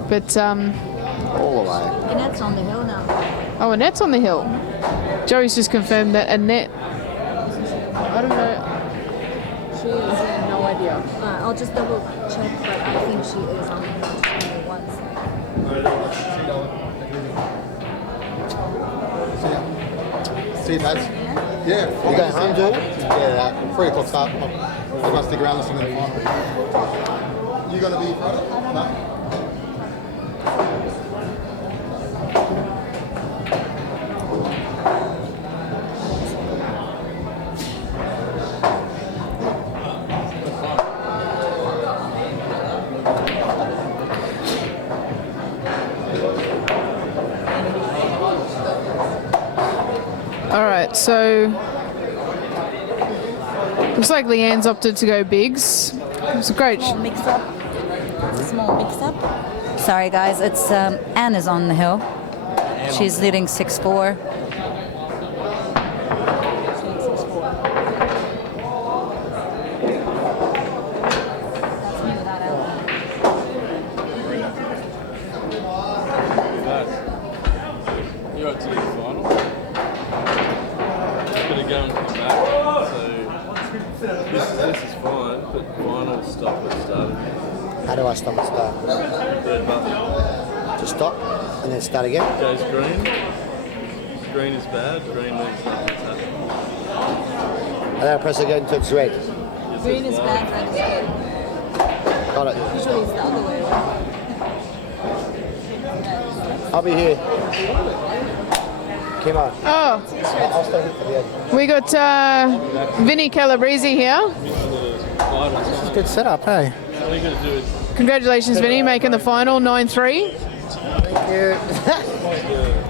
but All the way. Annette's on the hill now. oh, Annette's on the hill. Joey's just confirmed that Annette. I don't know. She has no idea. I'll just double check, but I think she is on the hill. Once. See you, lads. Yeah. You going home, dude? Yeah, 3 o'clock start. I'm going to stick around listening to the final. You going to be Friday? No? All right, so looks like Leanne's opted to go bigs. It's a great. Small mix-up. Small mix-up. Sorry, guys. It's Anne is on the hill. She's leading 6-4. You're up to the final. Bit of going from the back. So this is fine, but final stop at start. How do I stop and start? Third button Just stop and then start again. goes green. Green is bad. Green means nothing's happening. And then I press again until it's red. Green is bad, red is good. Got it. Usually it's the other way around. I'll be here. Come on. Oh, I'll stay here for the end. we got Vinnie Calabrese here. It's a good setup, hey? All you got to do is Congratulations, Vinnie, making the final 9-3. Thank you.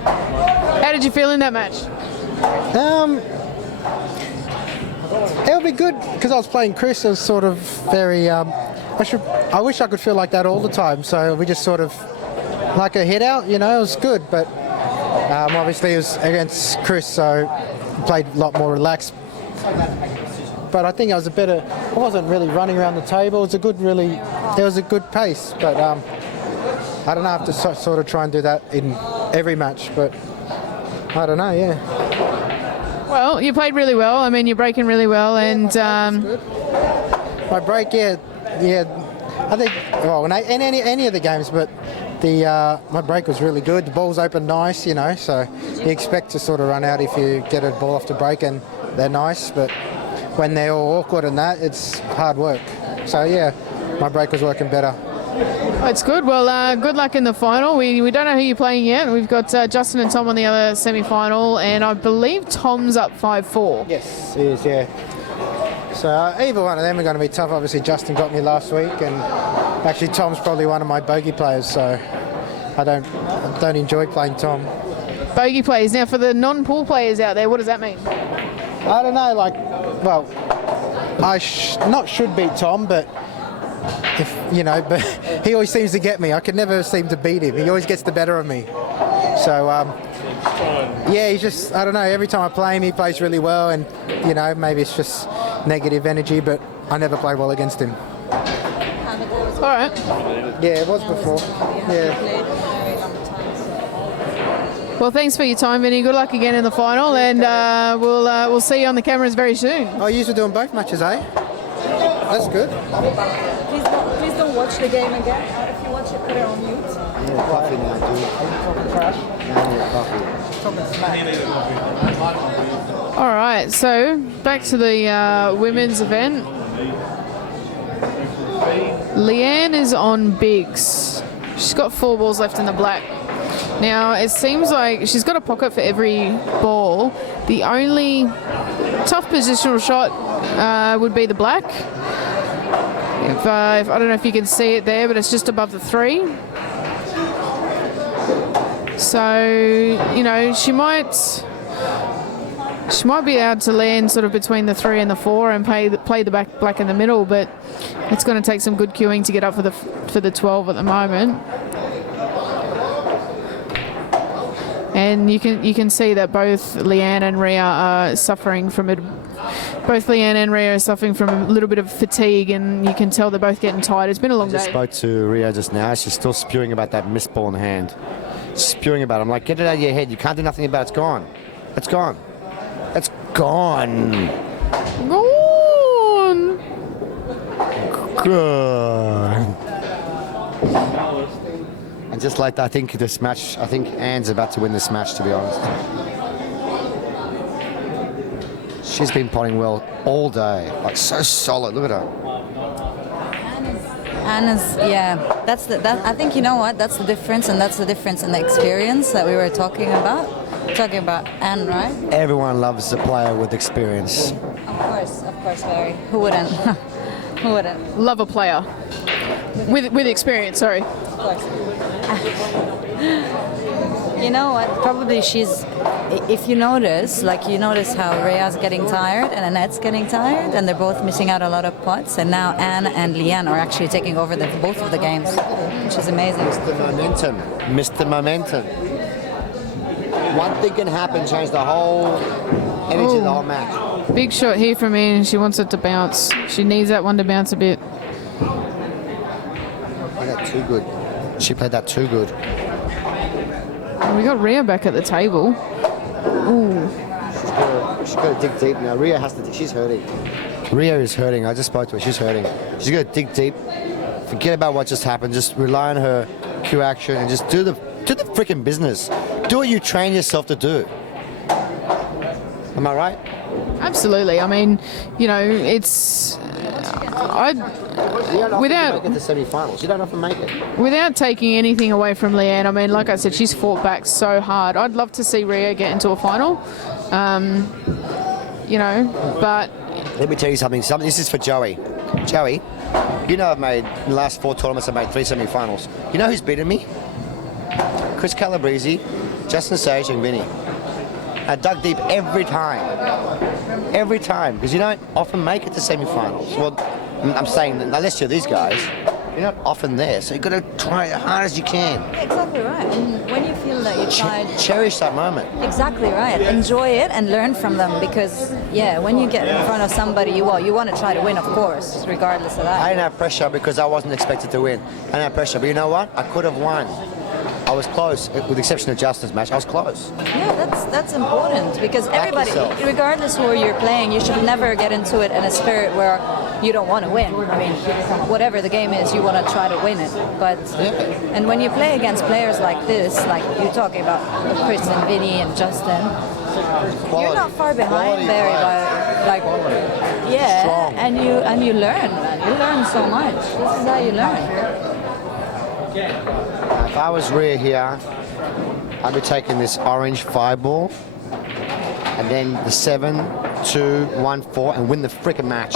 How did you feel in that match? It'll be good because I was playing Chris. It was sort of very. I wish I could feel like that all the time. So we just sort of like a hit out, you know. It was good, but obviously it was against Chris, so played a lot more relaxed. But I think I was I wasn't really running around the table. It was a good pace. But I don't know. I have to sort of try and do that in every match. But I don't know. Yeah. Well, you played really well. I mean, you're breaking really well, and My break, yeah. I think in any of the games, but my break was really good. The balls opened nice, you know. So you expect to sort of run out if you get a ball off the break, and they're nice. But when they're all awkward and that, it's hard work. So yeah, my break was working better. it's good. Well, good luck in the final. We don't know who you're playing yet. We've got Justin and Tom on the other semi-final, and I believe Tom's up 5-4. Yes, he is, yeah. So either one of them are going to be tough. Obviously, Justin got me last week, and actually Tom's probably one of my bogey players. So I don't enjoy playing Tom. Bogey players. Now, for the non-pool players out there, what does that mean? I don't know. I should beat Tom, but but he always seems to get me. I can never seem to beat him. He always gets the better of me. So yeah, he's just, I don't know. Every time I play him, he plays really well, and maybe it's just negative energy, but I never play well against him. All right. Yeah, it was before. Yeah. Well, thanks for your time, Vinnie. Good luck again in the final, and we'll see you on the cameras very soon. Oh, you were doing both matches, eh? That's good. Please don't watch the game again. If you watch it, put it on mute. I need a coffee now, dude. Now I need a coffee. All right, so back to the women's event. Leanne is on bigs. She's got 4 balls left in the black. Now, it seems like she's got a pocket for every ball. The only tough positional shot would be the black. If I don't know if you can see it there, but it's just above the 3. So, she might be able to land sort of between the 3 and the 4 and play the black in the middle, but it's going to take some good cueing to get up for the 12 at the moment. And you can see that both Leanne and Rhea are suffering from it. Both Leanne and Rhea are suffering from a little bit of fatigue, and you can tell they're both getting tired. It's been a long I just day. spoke to Rhea just now. She's still spewing about that missed ball in the hand. Spewing about it. I'm like, get it out of your head. You can't do nothing about it. It's gone. It's gone. It's gone. Gone. Gone. And just like that, I think Anne's about to win this match, to be honest. She's been potting well all day, like so solid. Look at her. Anna's, yeah. I think that's the difference, and that's the difference in the experience that we were talking about. Talking about Anne, right? Everyone loves a player with experience. Of course, Larry. Who wouldn't? Who wouldn't? Love a player with experience. Sorry. Of course. You know what? Probably she's if you notice, like you notice how Rhea's getting tired and Annette's getting tired, and they're both missing out a lot of pots, and now Anne and Leanne are actually taking over both of the games, which is amazing. Mr. Momentum. One thing can happen, change the whole energy of the whole match. Big shot here from Anne. She wants it to bounce. She needs that one to bounce a bit. Played that too good. She played that too good. We got Rhea back at the table. Ooh. She's got to dig deep now. Rhea has to dig. She's hurting. Rhea is hurting. I just spoke to her. She's hurting. She's got to dig deep. Forget about what just happened. Just rely on her cue action and just do the freaking business. Do what you train yourself to do. Am I right? Absolutely. I mean, you know, it's without make it to semi-finals. You don't often make it. Without taking anything away from Leanne, I mean, like I said, she's fought back so hard. I'd love to see Rhea get into a final. You know, but let me tell you something. This is for Joey. Joey, you know in the last 4 tournaments I've made 3 semi-finals. You know who's beaten me? Chris Calabrese, Justin Sage and Vinnie. I dug deep every time. Every time. Because you don't often make it to semi-finals. Well, I'm saying that unless you're these guys, you're not often there. So you've got to try as hard as you can. Exactly right. And when you feel that you tried... Cherish that moment. Exactly right. Enjoy it and learn from them because, yeah, when you get in front of somebody, you want to try to win, of course, regardless of that. I didn't have pressure because I wasn't expected to win. I didn't have pressure. But you know what? I could have won. I was close, with the exception of Justin's match. I was close. Yeah, that's important because everybody, regardless who you're playing, you should never get into it in a spirit where you don't want to win. I mean, whatever the game is, you want to try to win it. But and when you play against players like this, like you're talking about Chris and Vinnie and Justin, you're not far behind Barry by like Strong. and you learn, man. You learn so much. This is how you learn. If I was Rhea here, I'd be taking this orange 5 ball and then the 7, 2, 1, 4 and win the frickin' match.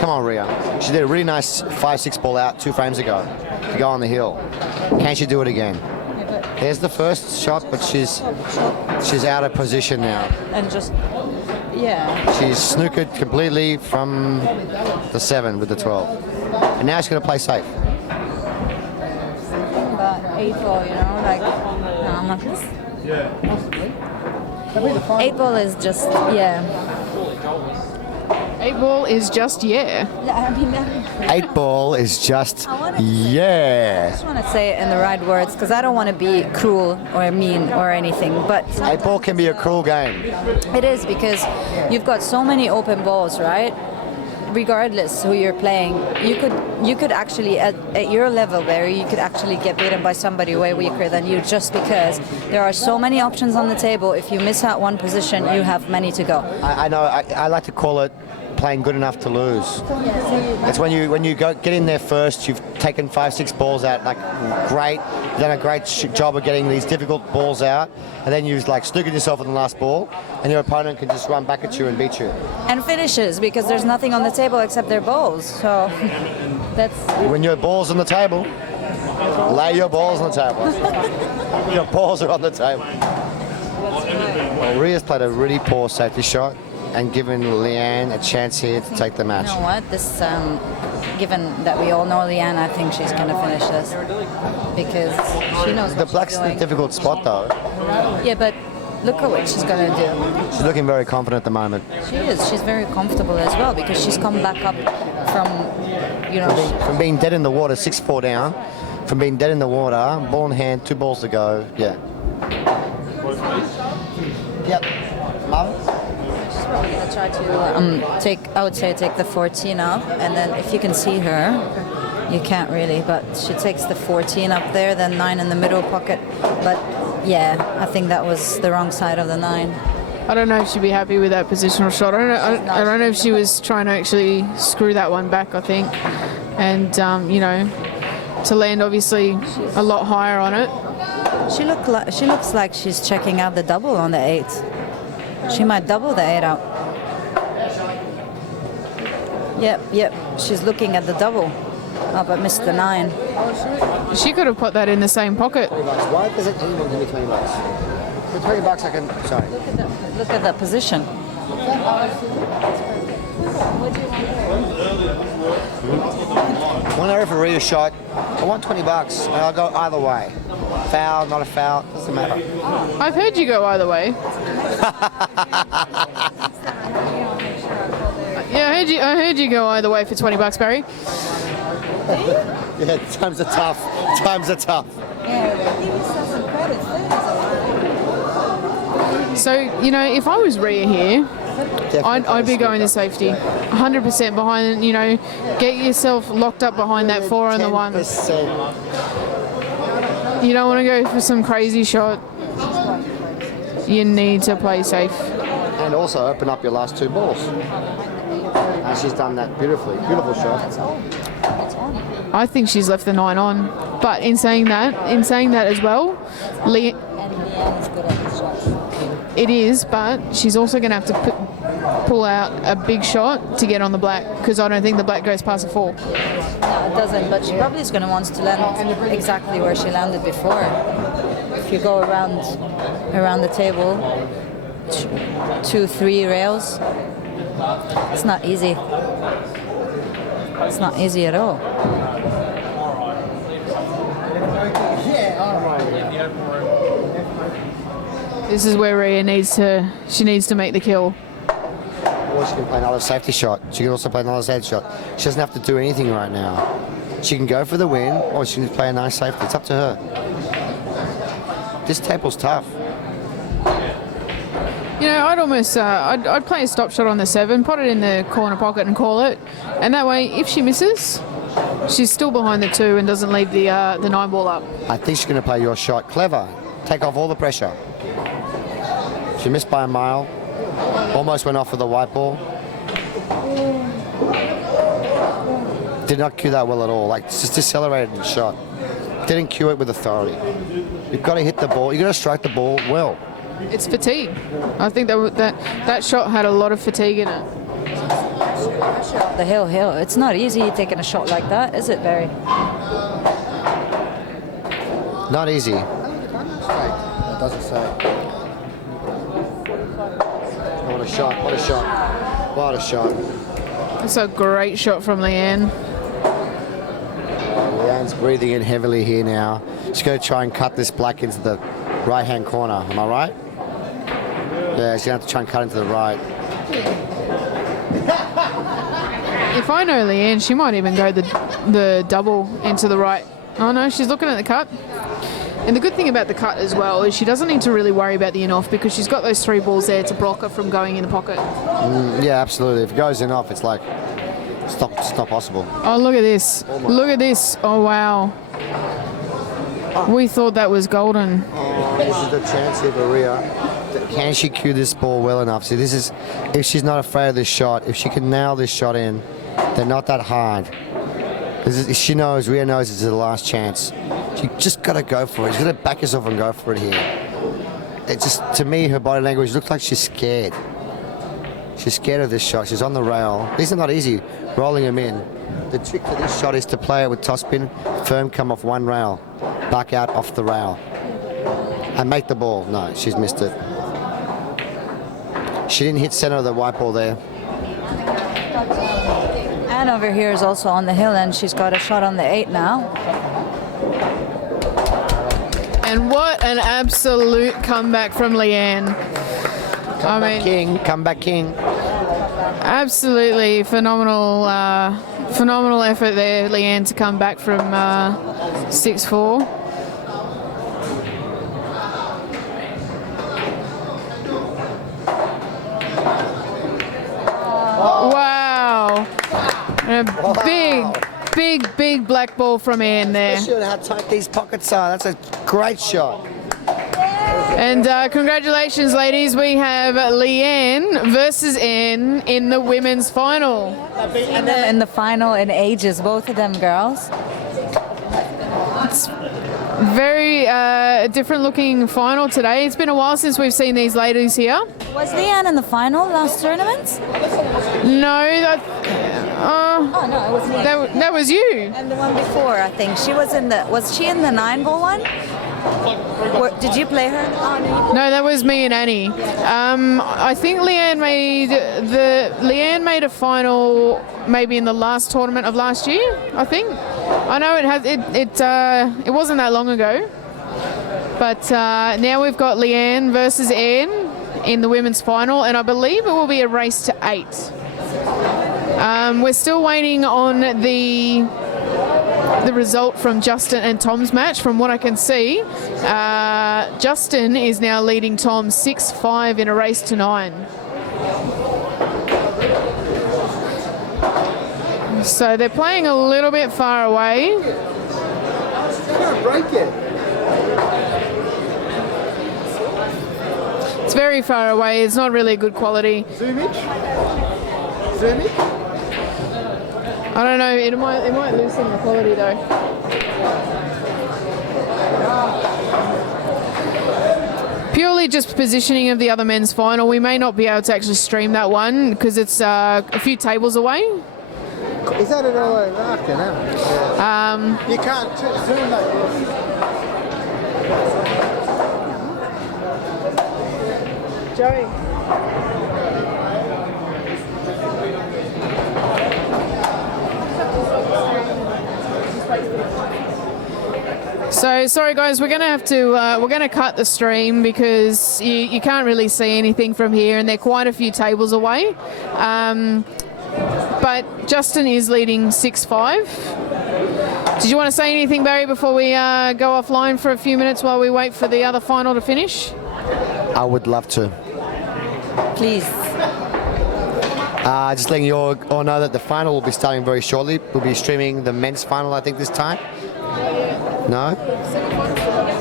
Come on, Rhea. She did a really nice 5-6 ball out 2 frames ago to go on the hill. Can she do it again? There's the first shot, but she's out of position now. And just, She's snookered completely from the 7 with the 12. And now she's going to play safe. 8 ball, you know, like 8 ball is just 8 ball is just 8 ball is just I just want to say it in the right words because I don't want to be cruel or mean or anything, but 8 ball can be a cruel game. It is because you've got so many open balls, right? Regardless who you're playing, you could actually at your level, Barry, you could actually get beaten by somebody way weaker than you just because there are so many options on the table. If you miss out one position, you have many to go. I know. I like to call it playing good enough to lose. It's when you get in there first. You've taken 5-6 balls out, like great. You've done a great job of getting these difficult balls out, and then you've like snookered yourself on the last ball, and your opponent can just run back at you and beat you. And finishes because there's nothing on the table except their balls. So that's when your balls on the table. Lay your balls on the table. Your balls are on the table. Well, Rhea's played a really poor safety shot and given Leanne a chance here to take the match. You know what? This, given that we all know Leanne, I think she's going to finish this because she knows The what black's she's in a doing. difficult spot though. Yeah, but look at what she's going to do. She's looking very confident at the moment. She is. She's very comfortable as well because she's come back up from, you know. From being dead in the water, 6-4 down, from being dead in the water, ball in hand, 2 balls to go. Yeah. Yep. Marvin? I'm going to try to take the 14 up, and then if you can see her, you can't really, but she takes the 14 up there, then 9 in the middle pocket. But yeah, I think that was the wrong side of the 9. I don't know if she'd be happy with that positional shot. I don't know if she was trying to actually screw that one back, I think. And, you know, to land obviously a lot higher on it. She looks like she's checking out the double on the 8. She might double the 8 out. Yep. She's looking at the double. Oh, but missed the 9. She could have put that in the same pocket. Why doesn't anyone give me $20? For $20 I can, sorry. Look at that position. When I referee a shot, I want $20 and I'll go either way. Foul, not a foul, doesn't matter. I've heard you go either way. Yeah, I heard you go either way for $20, Barry. Yeah, times are tough. Times are tough. So, you know, if I was Rhea here, I'd be going to safety. 100% behind, you know, get yourself locked up behind that 4 on the 1. 10%. You don't want to go for some crazy shot. You need to play safe. And also open up your last 2 balls. And she's done that beautifully. Beautiful shot. I think she's left the 9 on. But in saying that as well, it is, but she's also going to have to pull out a big shot to get on the black, because I don't think the black goes past a 4. No, it doesn't, but she probably is going to want to land exactly where she landed before. If you go around the table, 2-3 rails, it's not easy. It's not easy at all. This is where Rhea needs to make the kill. Or she can play another safety shot. She can also play another safety shot. She doesn't have to do anything right now. She can go for the win, or she can play a nice safety. It's up to her. This table's tough. You know, I'd almost I'd play a stop shot on the 7, put it in the corner pocket and call it, and that way, if she misses, she's still behind the 2 and doesn't leave the 9 ball up. I think she's going to play your shot. Clever. Take off all the pressure. She missed by a mile. Almost went off with the white ball. Did not cue that well at all. Like, just decelerated the shot. Didn't cue it with authority. You've got to hit the ball. You've got to strike the ball well. It's fatigue. I think that shot had a lot of fatigue in it. The hill. It's not easy taking a shot like that, is it, Barry? Not easy. It doesn't say. What a shot. What a shot. What a shot. That's a great shot from Leanne. Leanne's breathing in heavily here now. She's going to try and cut this black into the right-hand corner. Am I right? Yeah, she's going to have to try and cut into the right. If I know Leanne, she might even go the double into the right. Oh no, she's looking at the cut. And the good thing about the cut as well is she doesn't need to really worry about the in-off, because she's got those 3 balls there to block her from going in the pocket. Yeah, absolutely. If it goes in off, it's like, it's not possible. Oh, look at this. Look at this. Oh, wow. We thought that was golden. Oh, this is the chance here for Rhea. Can she cue this ball well enough? See, this is, if she's not afraid of this shot, if she can nail this shot in, they're not that hard. Rhea knows this is the last chance. You just got to go for it. She's got to back yourself and go for it here. It just, to me, her body language looks like she's scared. She's scared of this shot. She's on the rail. These are not easy, rolling them in. The trick to this shot is to play it with topspin, firm come off 1 rail, back out off the rail, and make the ball. No, she's missed it. She didn't hit center of the white ball there. Anne over here is also on the hill, and she's got a shot on the 8 now. And what an absolute comeback from Leanne. Comeback king. Absolutely phenomenal effort there, Leanne, to come back from 6-4. Wow. And a big black ball from Anne there. Especially how tight these pockets are. That's a great shot. And congratulations, ladies. We have Leanne versus Anne in the women's final. In the final in ages, both of them girls. It's very different looking final today. It's been a while since we've seen these ladies here. Was Leanne in the final last tournament? No, Oh no, it was me. that was you. And the one before, I think she was in the. Was she in the 9 ball one? Did you play her? No, that was me and Annie. I think Leanne made a final maybe in the last tournament of last year. I think. I know it wasn't that long ago. But now we've got Leanne versus Anne in the women's final, and I believe it will be a race to 8. We're still waiting on the result from Justin and Tom's match. From what I can see, Justin is now leading Tom 6-5 in a race to 9. So they're playing a little bit far away. Can't break it. It's very far away. It's not really good quality. Zoomage? I don't know. It might loosen the quality though. Purely just positioning of the other men's final. We may not be able to actually stream that one because it's a few tables away. Is that an all after now? You can't zoom that. Joey. So sorry guys, we're gonna cut the stream because you can't really see anything from here, and they're quite a few tables away. But Justin is leading 6-5. Did you want to say anything, Barry, before we go offline for a few minutes while we wait for the other final to finish? I would love to. Please. Just letting you all know that the final will be starting very shortly. We'll be streaming the men's final, I think, this time. No?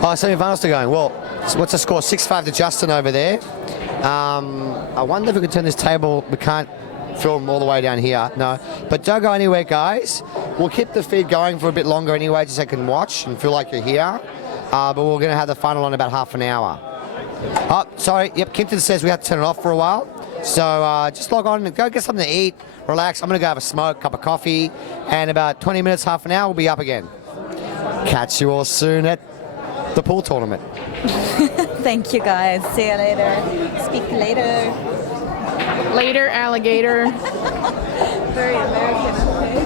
Oh, semi-finals still going. Well, what's the score? 6-5 to Justin over there. I wonder if we could turn this table. We can't film all the way down here. No. But don't go anywhere, guys. We'll keep the feed going for a bit longer anyway, just so you can watch and feel like you're here. But we're going to have the final on about half an hour. Oh, sorry. Yep, Kimpton says we have to turn it off for a while. So just log on and go get something to eat, relax. I'm going to go have a smoke, cup of coffee, and about 20 minutes, half an hour, we'll be up again. Catch you all soon at the pool tournament. Thank you, guys. See you later. Speak later. Later, alligator. Very American, okay?